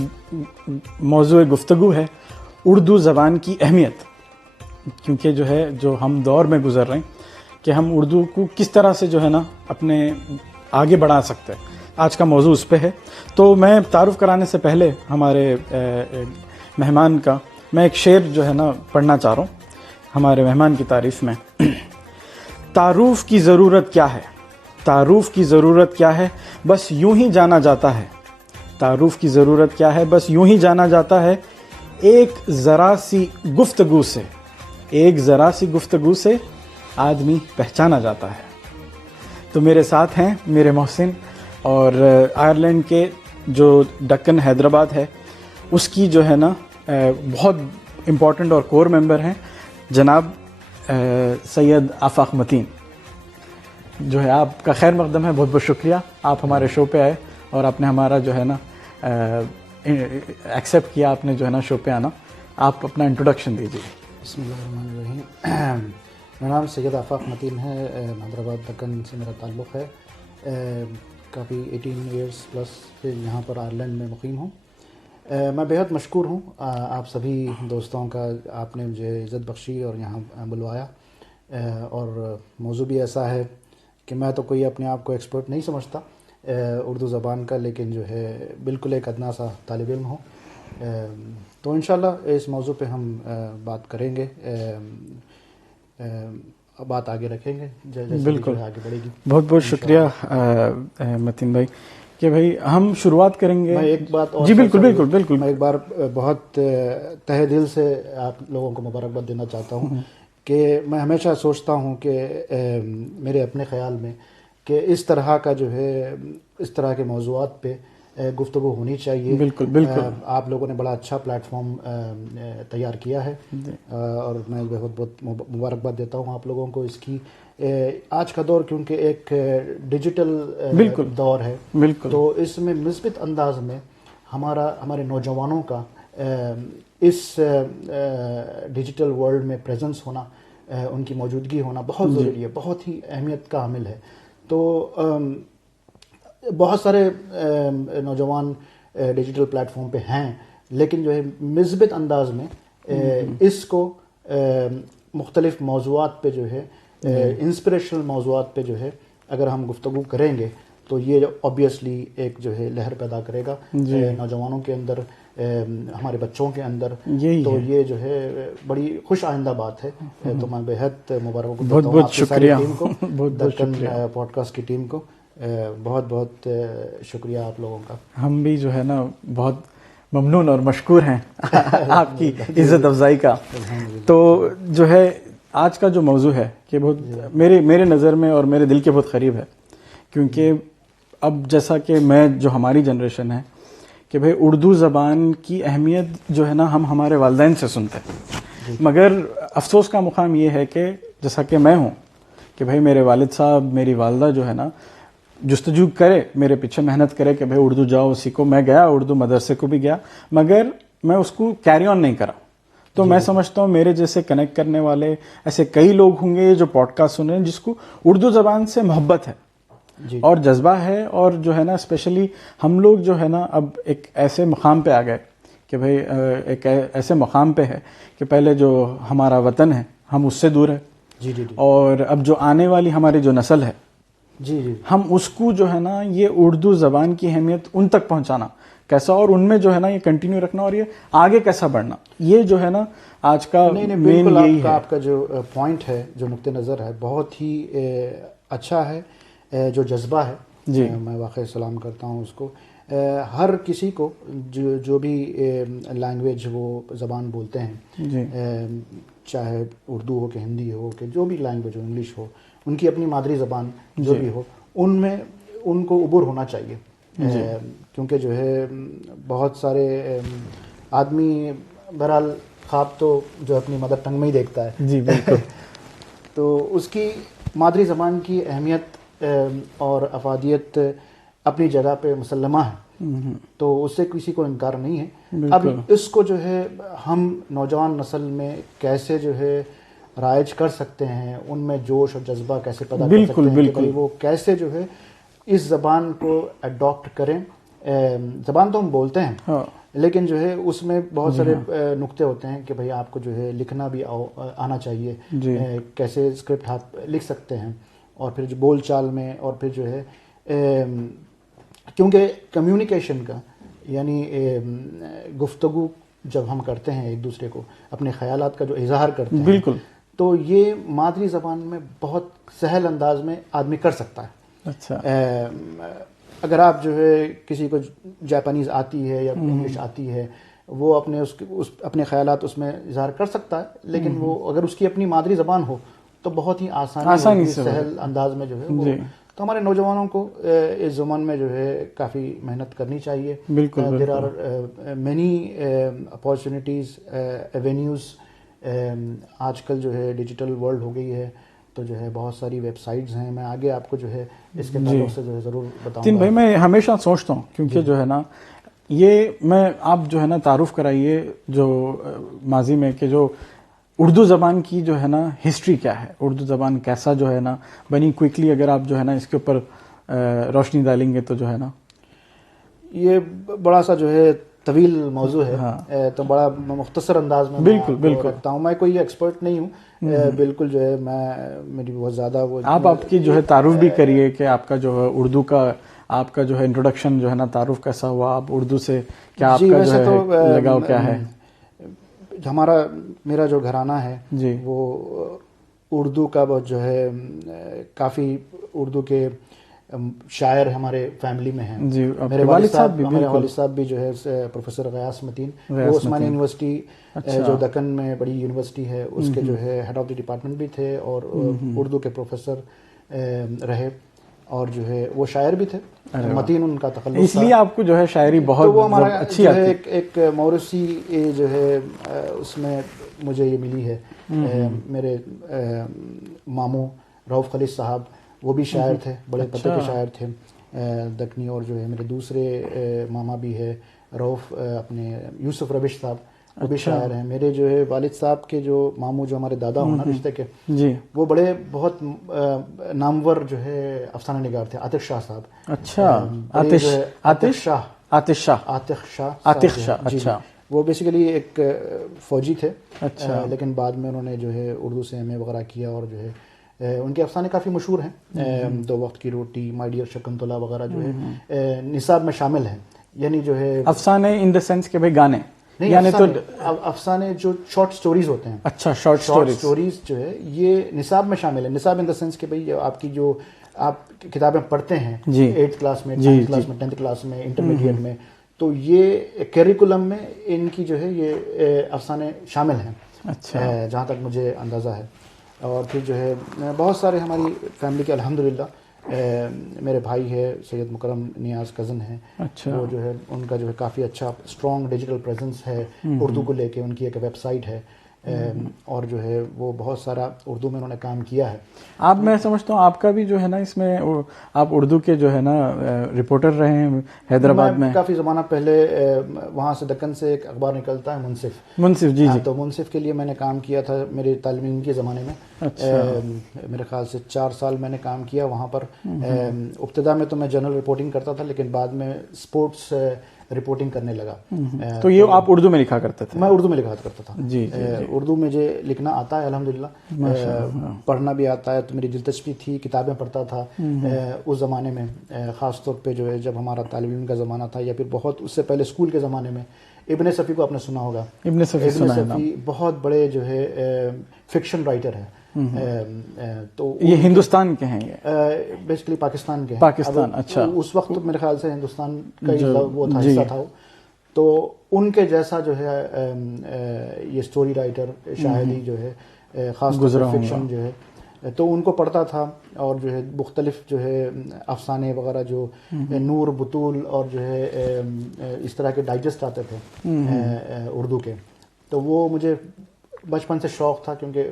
موضوع گفتگو ہے اردو زبان کی اہمیت، کیونکہ جو ہم دور میں گزر رہے ہیں کہ ہم اردو کو کس طرح سے جو ہے نا اپنے آگے بڑھا سکتے ہیں، آج کا موضوع اس پہ ہے۔ تو میں تعارف کرانے سے پہلے ہمارے مہمان کا میں ایک شعر جو ہے نا پڑھنا چاہ رہا ہوں ہمارے مہمان کی تعریف میں۔ تعارف کی ضرورت کیا ہے، تعارف کی ضرورت کیا ہے، بس یوں ہی جانا جاتا ہے، تعارف کی ضرورت کیا ہے، بس یوں ہی جانا جاتا ہے، ایک ذرا سی گفتگو سے، ایک ذرا سی گفتگو سے آدمی پہچانا جاتا ہے۔ تو میرے ساتھ ہیں میرے محسن، اور آئرلینڈ کے جو دکن حیدرآباد ہے اس کی جو ہے نا بہت امپورٹنٹ اور کور ممبر ہیں جناب سید آفاق متین، جو ہے آپ کا خیر مقدم ہے۔ بہت بہت شکریہ، آپ ہمارے شو پہ آئے اور آپ نے ہمارا جو ہے نا ایکسیپٹ کیا، آپ نے جو ہے نا شو پہ آنا۔ آپ اپنا انٹروڈکشن دیجیے۔ بسم اللہ الرحمن الرحیم۔ میرا نام سید آفاق متین ہے، حیدرآباد دکن سے میرا تعلق ہے، کافی 18 ایئرس پلس سے یہاں پر آئرلینڈ میں مقیم ہوں۔ میں بہت مشکور ہوں آپ سبھی دوستوں کا، آپ نے مجھے عزت بخشی اور یہاں بلوایا، اور موضوع بھی ایسا ہے کہ میں تو کوئی اپنے آپ کو ایکسپرٹ نہیں سمجھتا اردو زبان کا، لیکن جو ہے بالکل ایک ادنا سا طالب علم ہوں۔ تو انشاءاللہ اس موضوع پہ ہم بات کریں گے، بات آگے رکھیں گے جیسے بالکل آگے بڑھے گی۔ بہت بہت شکریہ متین بھائی کہ بھائی ہم شروعات کریں گے۔ میں ایک بات اور جی بالکل بالکل بالکل، میں ایک بار بہت تہ دل سے آپ لوگوں کو مبارکباد دینا چاہتا ہوں کہ میں ہمیشہ سوچتا ہوں کہ میرے اپنے خیال میں کہ اس طرح کا جو ہے اس طرح کے موضوعات پہ گفتگو ہونی چاہیے۔ بالکل بالکل، آپ لوگوں نے بڑا اچھا پلیٹ فارم تیار کیا ہے، اور میں بہت بہت مبارکباد دیتا ہوں آپ لوگوں کو اس کی۔ آج کا دور کیونکہ ایک ڈیجیٹل دور ہے، بالکل، تو اس میں مثبت انداز میں ہمارے نوجوانوں کا اس ڈیجیٹل ورلڈ میں پریزنس ہونا، ان کی موجودگی ہونا بہت ضروری ہے، بہت ہی اہمیت کا حامل ہے۔ تو بہت سارے نوجوان ڈیجیٹل پلیٹ فارم پہ ہیں، لیکن جو ہے مثبت انداز میں اس کو مختلف موضوعات پہ جو ہے انسپریشنل موضوعات پہ جو ہے اگر ہم گفتگو کریں گے تو یہ آبویسلی ایک جو ہے لہر پیدا کرے گا نوجوانوں کے اندر، ہمارے بچوں کے اندر۔ تو یہ جو ہے بڑی خوش آئندہ بات ہے۔ تو میں بہت مبارک بہت بہت شکریہ ٹیم کو، بہت بہت شکریہ پوڈ کاسٹ کی ٹیم کو بہت بہت شکریہ آپ لوگوں کا۔ ہم بھی جو ہے نا بہت ممنون اور مشکور ہیں آپ کی عزت افزائی کا۔ تو جو ہے آج کا جو موضوع ہے کہ بہت میرے نظر میں اور میرے دل کے بہت قریب ہے، کیونکہ اب جیسا کہ میں جو ہماری جنریشن ہے کہ بھئی اردو زبان کی اہمیت جو ہے نا ہم ہمارے والدین سے سنتے ہیں، مگر افسوس کا مقام یہ ہے کہ جیسا کہ میں ہوں کہ بھئی میرے والد صاحب، میری والدہ جو ہے نا جستجو کرے، میرے پیچھے محنت کرے کہ بھئی اردو جاؤ سیکھو۔ میں گیا اردو مدرسے کو بھی گیا، مگر میں اس کو کیری آن نہیں کرا۔ تو میں سمجھتا ہوں میرے جیسے کنیکٹ کرنے والے ایسے کئی لوگ ہوں گے جو پوڈ کاسٹ سن رہے ہیں جس کو اردو زبان سے محبت ہے اور جذبہ ہے، اور جو ہے نا اسپیشلی ہم لوگ جو ہے نا اب ایک ایسے مقام پہ آ گئے کہ بھئی ایک ایسے مقام پہ ہے کہ پہلے جو ہمارا وطن ہے ہم اس سے دور ہے، اور اب جو آنے والی ہماری جو نسل ہے ہم اس کو جو ہے نا یہ اردو زبان کی اہمیت ان تک پہنچانا کیسا، اور ان میں جو ہے نا یہ کنٹینیو رکھنا اور یہ آگے کیسا بڑھنا، یہ جو ہے نا آج کا مین یہی ہے۔ آپ کا جو پوائنٹ ہے، جو نقطہ نظر ہے بہت ہی اچھا ہے، جو جذبہ ہے میں واقعی سلام کرتا ہوں اس کو۔ ہر کسی کو جو بھی لینگویج وہ زبان بولتے ہیں، چاہے اردو ہو کہ ہندی ہو کہ جو بھی لینگویج ہو، انگلش ہو، ان کی اپنی مادری زبان جو بھی ہو، ان میں ان کو عبور ہونا چاہیے، کیونکہ جو ہے بہت سارے آدمی بہرحال خواب تو جو اپنی مدر ٹنگ میں ہی دیکھتا ہے، جی بالکل۔ تو اس کی مادری زبان کی اہمیت اور افادیت اپنی جگہ پہ مسلمہ ہے، تو اس سے کسی کو انکار نہیں ہے. اب اس کو جو ہے ہم نوجوان نسل میں کیسے جو ہے رائج کر سکتے ہیں، ان میں جوش اور جذبہ کیسے پیدا کر سکتے ہیں کہ بھائی وہ کیسے جو ہے اس زبان کو اڈاپٹ کریں. زبان تو ہم بولتے ہیں لیکن جو ہے اس میں بہت سارے نقطے ہوتے ہیں کہ بھئی آپ کو جو ہے لکھنا بھی آنا چاہیے، کیسے اسکرپٹ آپ لکھ سکتے ہیں، اور پھر جو بول چال میں، اور پھر جو ہے کیونکہ کمیونیکیشن کا یعنی گفتگو جب ہم کرتے ہیں ایک دوسرے کو اپنے خیالات کا جو اظہار کرتے ہیں، بالکل، تو یہ مادری زبان میں بہت سہل انداز میں آدمی کر سکتا ہے. اچھا، اگر آپ جو ہے کسی کو جاپانیز آتی ہے یا انگلش آتی ہے، وہ اپنے خیالات اس میں اظہار کر سکتا ہے، لیکن وہ اگر اس کی اپنی مادری زبان ہو تو بہت ہی آسانی سے سہل انداز میں جو ہے وہ. تو ہمارے نوجوانوں کو اس زبان میں جو ہے کافی محنت کرنی چاہیے. There are many opportunities, avenues. آج کل جو ہے ڈیجیٹل ورلڈ ہو گئی ہے، تو جو ہے بہت ساری ویب سائٹس ہیں. میں آگے آپ کو جو ہے اس کے تعلق سے جو ہے ضرور بتاؤں تین گا. بھائی میں ہمیشہ سوچتا ہوں کیونکہ جو ہے نا یہ میں آپ جو ہے نا تعارف کرائیے جو ماضی میں کہ جو اردو زبان کی جو ہے نا ہسٹری کیا ہے، اردو زبان کیسا جو ہے نا بنی. کوئکلی اگر آپ جو ہے نا اس کے اوپر روشنی ڈالیں گے تو جو ہے نا یہ بڑا سا جو ہے طویل موضوع ہے، تو بڑا مختصر انداز میں بالکل رکھتا ہوں. میں کوئی ایکسپرٹ نہیں ہوں، بالکل جو ہے میری بہت زیادہ وہ آپ کی جو ہے تعارف بھی کریے کہ آپ کا جو ہے اردو کا آپ کا جو ہے انٹروڈکشن جو ہے نا تعارف کیسا ہوا، آپ اردو سے کیا آپ کا جو ہے لگاؤ کیا ہے. میرا جو گھرانہ ہے وہ اردو کا بہت جو ہے کافی اردو کے شاعر ہمارے فیملی میں ہیں. میرے والد صاحب بھی جو ہے پروفیسر غیاث متین، وہ عثمانی یونیورسٹی جو دکن میں بڑی یونیورسٹی ہے اس کے جو ہے ہیڈ آف دی ڈپارٹمنٹ بھی تھے، اور اردو کے پروفیسر رہے، اور جو ہے وہ شاعر بھی تھے. متین ان کا تخلص، اس لیے آپ کو جو ہے شاعری بہت اچھی آتی ہے. ایک موروثی جو ہے اس میں مجھے یہ ملی ہے. میرے ماموں رؤف خلیص صاحب وہ بھی شاعر تھے، بڑے پتے کے شاعر تھے دکنی. اور جو ہے میرے دوسرے ماما بھی ہے رؤف اپنے یوسف روش صاحب، وہ بھی شاعر ہیں. میرے جو ہے والد صاحب کے جو ماموں جو ہمارے دادا ہونا رشتے کے، وہ بڑے بہت نامور جو ہے افسانہ نگار تھے، عاطف شاہ صاحب. اچھا، عاطف شاہ. اچھا، وہ بیسیکلی ایک فوجی تھے، لیکن بعد میں انہوں نے جو ہے اردو سے ایم اے وغیرہ کیا، اور جو ہے ان کے افسانے کافی مشہور ہیں. دو وقت کی روٹی، مائی ڈیئر شکنتلا وغیرہ جو ہے نصاب میں شامل ہیں. یعنی جو ہے افسانے ان دا سینس کہ بھائی گانے نہیں، یعنی تو افسانے جو شارٹ سٹوریز ہوتے ہیں. اچھا، شارٹ سٹوریز جو ہے یہ نصاب میں شامل ہے. نصاب ان دا سینس کہ بھائی آپ کی جو آپ کتابیں پڑھتے ہیں 8th کلاس میں، 9th کلاس میں، 10th کلاس میں، انٹرمیڈیٹ میں، تو یہ کیریکولم میں ان کی جو ہے یہ افسانے شامل ہیں. اچھا، جہاں تک مجھے اندازہ ہے. اور پھر جو ہے بہت سارے ہماری فیملی کے الحمدللہ میرے بھائی ہے سید مکرم نیاز کزن ہیں، وہ جو ہے ان کا جو ہے کافی اچھا اسٹرانگ ڈیجیٹل پریزنس ہے اردو کو لے کے. ان کی ایک ویب سائٹ ہے، اور جو ہے وہ بہت سارا اردو میں انہوں نے کام کیا ہے. آپ میں سمجھتا ہوں آپ کا بھی جو ہے نا اس میں آپ اردو کے جو ہے نا رپورٹر رہے ہیں حیدرآباد میں. کافی زمانہ پہلے وہاں سے دکن سے ایک اخبار نکلتا ہے منصف. جی، تو منصف کے لیے میں نے کام کیا تھا میرے طالب علم کے زمانے میں. میرے خیال سے 4 سال میں نے کام کیا وہاں پر. ابتدا میں تو میں جنرل رپورٹنگ کرتا تھا، لیکن بعد میں اسپورٹس رپورٹنگ کرنے لگا. تو یہ آپ اردو میں لکھا کرتے تھے؟ میں اردو میں لکھا کرتا تھا. جی، اردو مجھے لکھنا آتا ہے الحمدللہ، پڑھنا بھی آتا ہے. تو میری دلچسپی تھی، کتابیں پڑھتا تھا اس زمانے میں. خاص طور پہ جو ہے جب ہمارا طالب علم کا زمانہ تھا، یا پھر بہت اس سے پہلے اسکول کے زمانے میں. ابن صفی کو آپ نے سنا ہوگا. ابن صفی بہت بڑے جو ہے فکشن رائٹر ہیں. تو یہ ہندوستان کے ہیں؟ بیسیکلی پاکستان کے ہیں. پاکستان. اچھا، اس وقت میرے خیال سے ہندوستان کا وہ تھا، حصہ تھا. تو ان کے جیسا جو ہے یہ اسٹوری رائٹر، شاعری جو ہے خاص طور پر فکشن جو ہے، تو ان کو پڑھتا تھا. اور جو ہے مختلف جو ہے افسانے وغیرہ جو نور، بطول اور جو ہے اس طرح کے ڈائجسٹ آتے تھے اردو کے. تو وہ مجھے بچپن سے شوق تھا، کیونکہ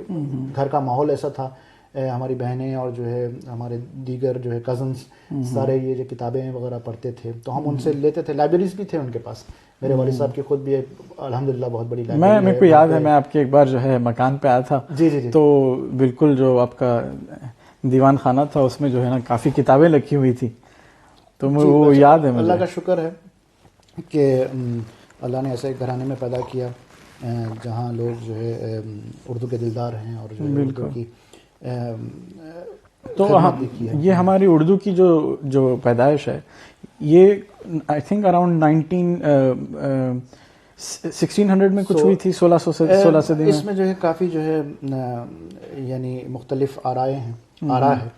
گھر کا ماحول ایسا تھا ہماری بہنیں اور جو ہے ہمارے دیگر جو ہے کزنس سارے یہ جو کتابیں وغیرہ پڑھتے تھے تو ہم ان سے لیتے تھے. لائبریریز بھی تھے ان کے پاس. میرے والد صاحب کی خود بھی الحمدللہ بہت بڑی لائبریری ہے. میرے کو یاد ہے میں آپ کے ایک بار جو ہے مکان پہ آیا تھا. جی جی جی. تو بالکل جو آپ کا دیوان خانہ تھا اس میں جو ہے نا کافی کتابیں رکھی ہوئی تھی. تو مجھے وہ یاد ہے. اللہ کا شکر ہے کہ اللہ نے ایسے ایک گھرانے میں پیدا کیا جہاں لوگ جو ہے اردو کے دلدار ہیں اور جو ہے اردو کی تو یہ ہماری اردو کی جو پیدائش ہے یہ آئی تھنک اراؤنڈ 1600 میں کچھ ہوئی تھی. 1600 صدی میں. اس میں جو ہے کافی جو ہے یعنی مختلف آرائیں ہیں. آرا ہے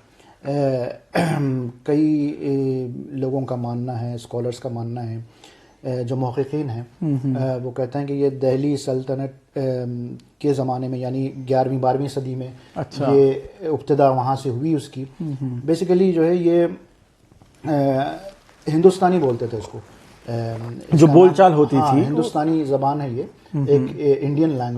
کئی لوگوں کا ماننا ہے, اسکالرس کا ماننا ہے, جو محققین ہیں وہ کہتے ہیں کہ یہ دہلی سلطنت کے زمانے میں یعنی 11ویں 12ویں صدی میں یہ ابتدا وہاں سے ہوئی اس کی. بیسیکلی جو ہے یہ ہندوستانی بولتے تھے اس کو, جو بول چال ہوتی تھی ہندوستانی زبان ہے یہ, ایک انڈین لینگویج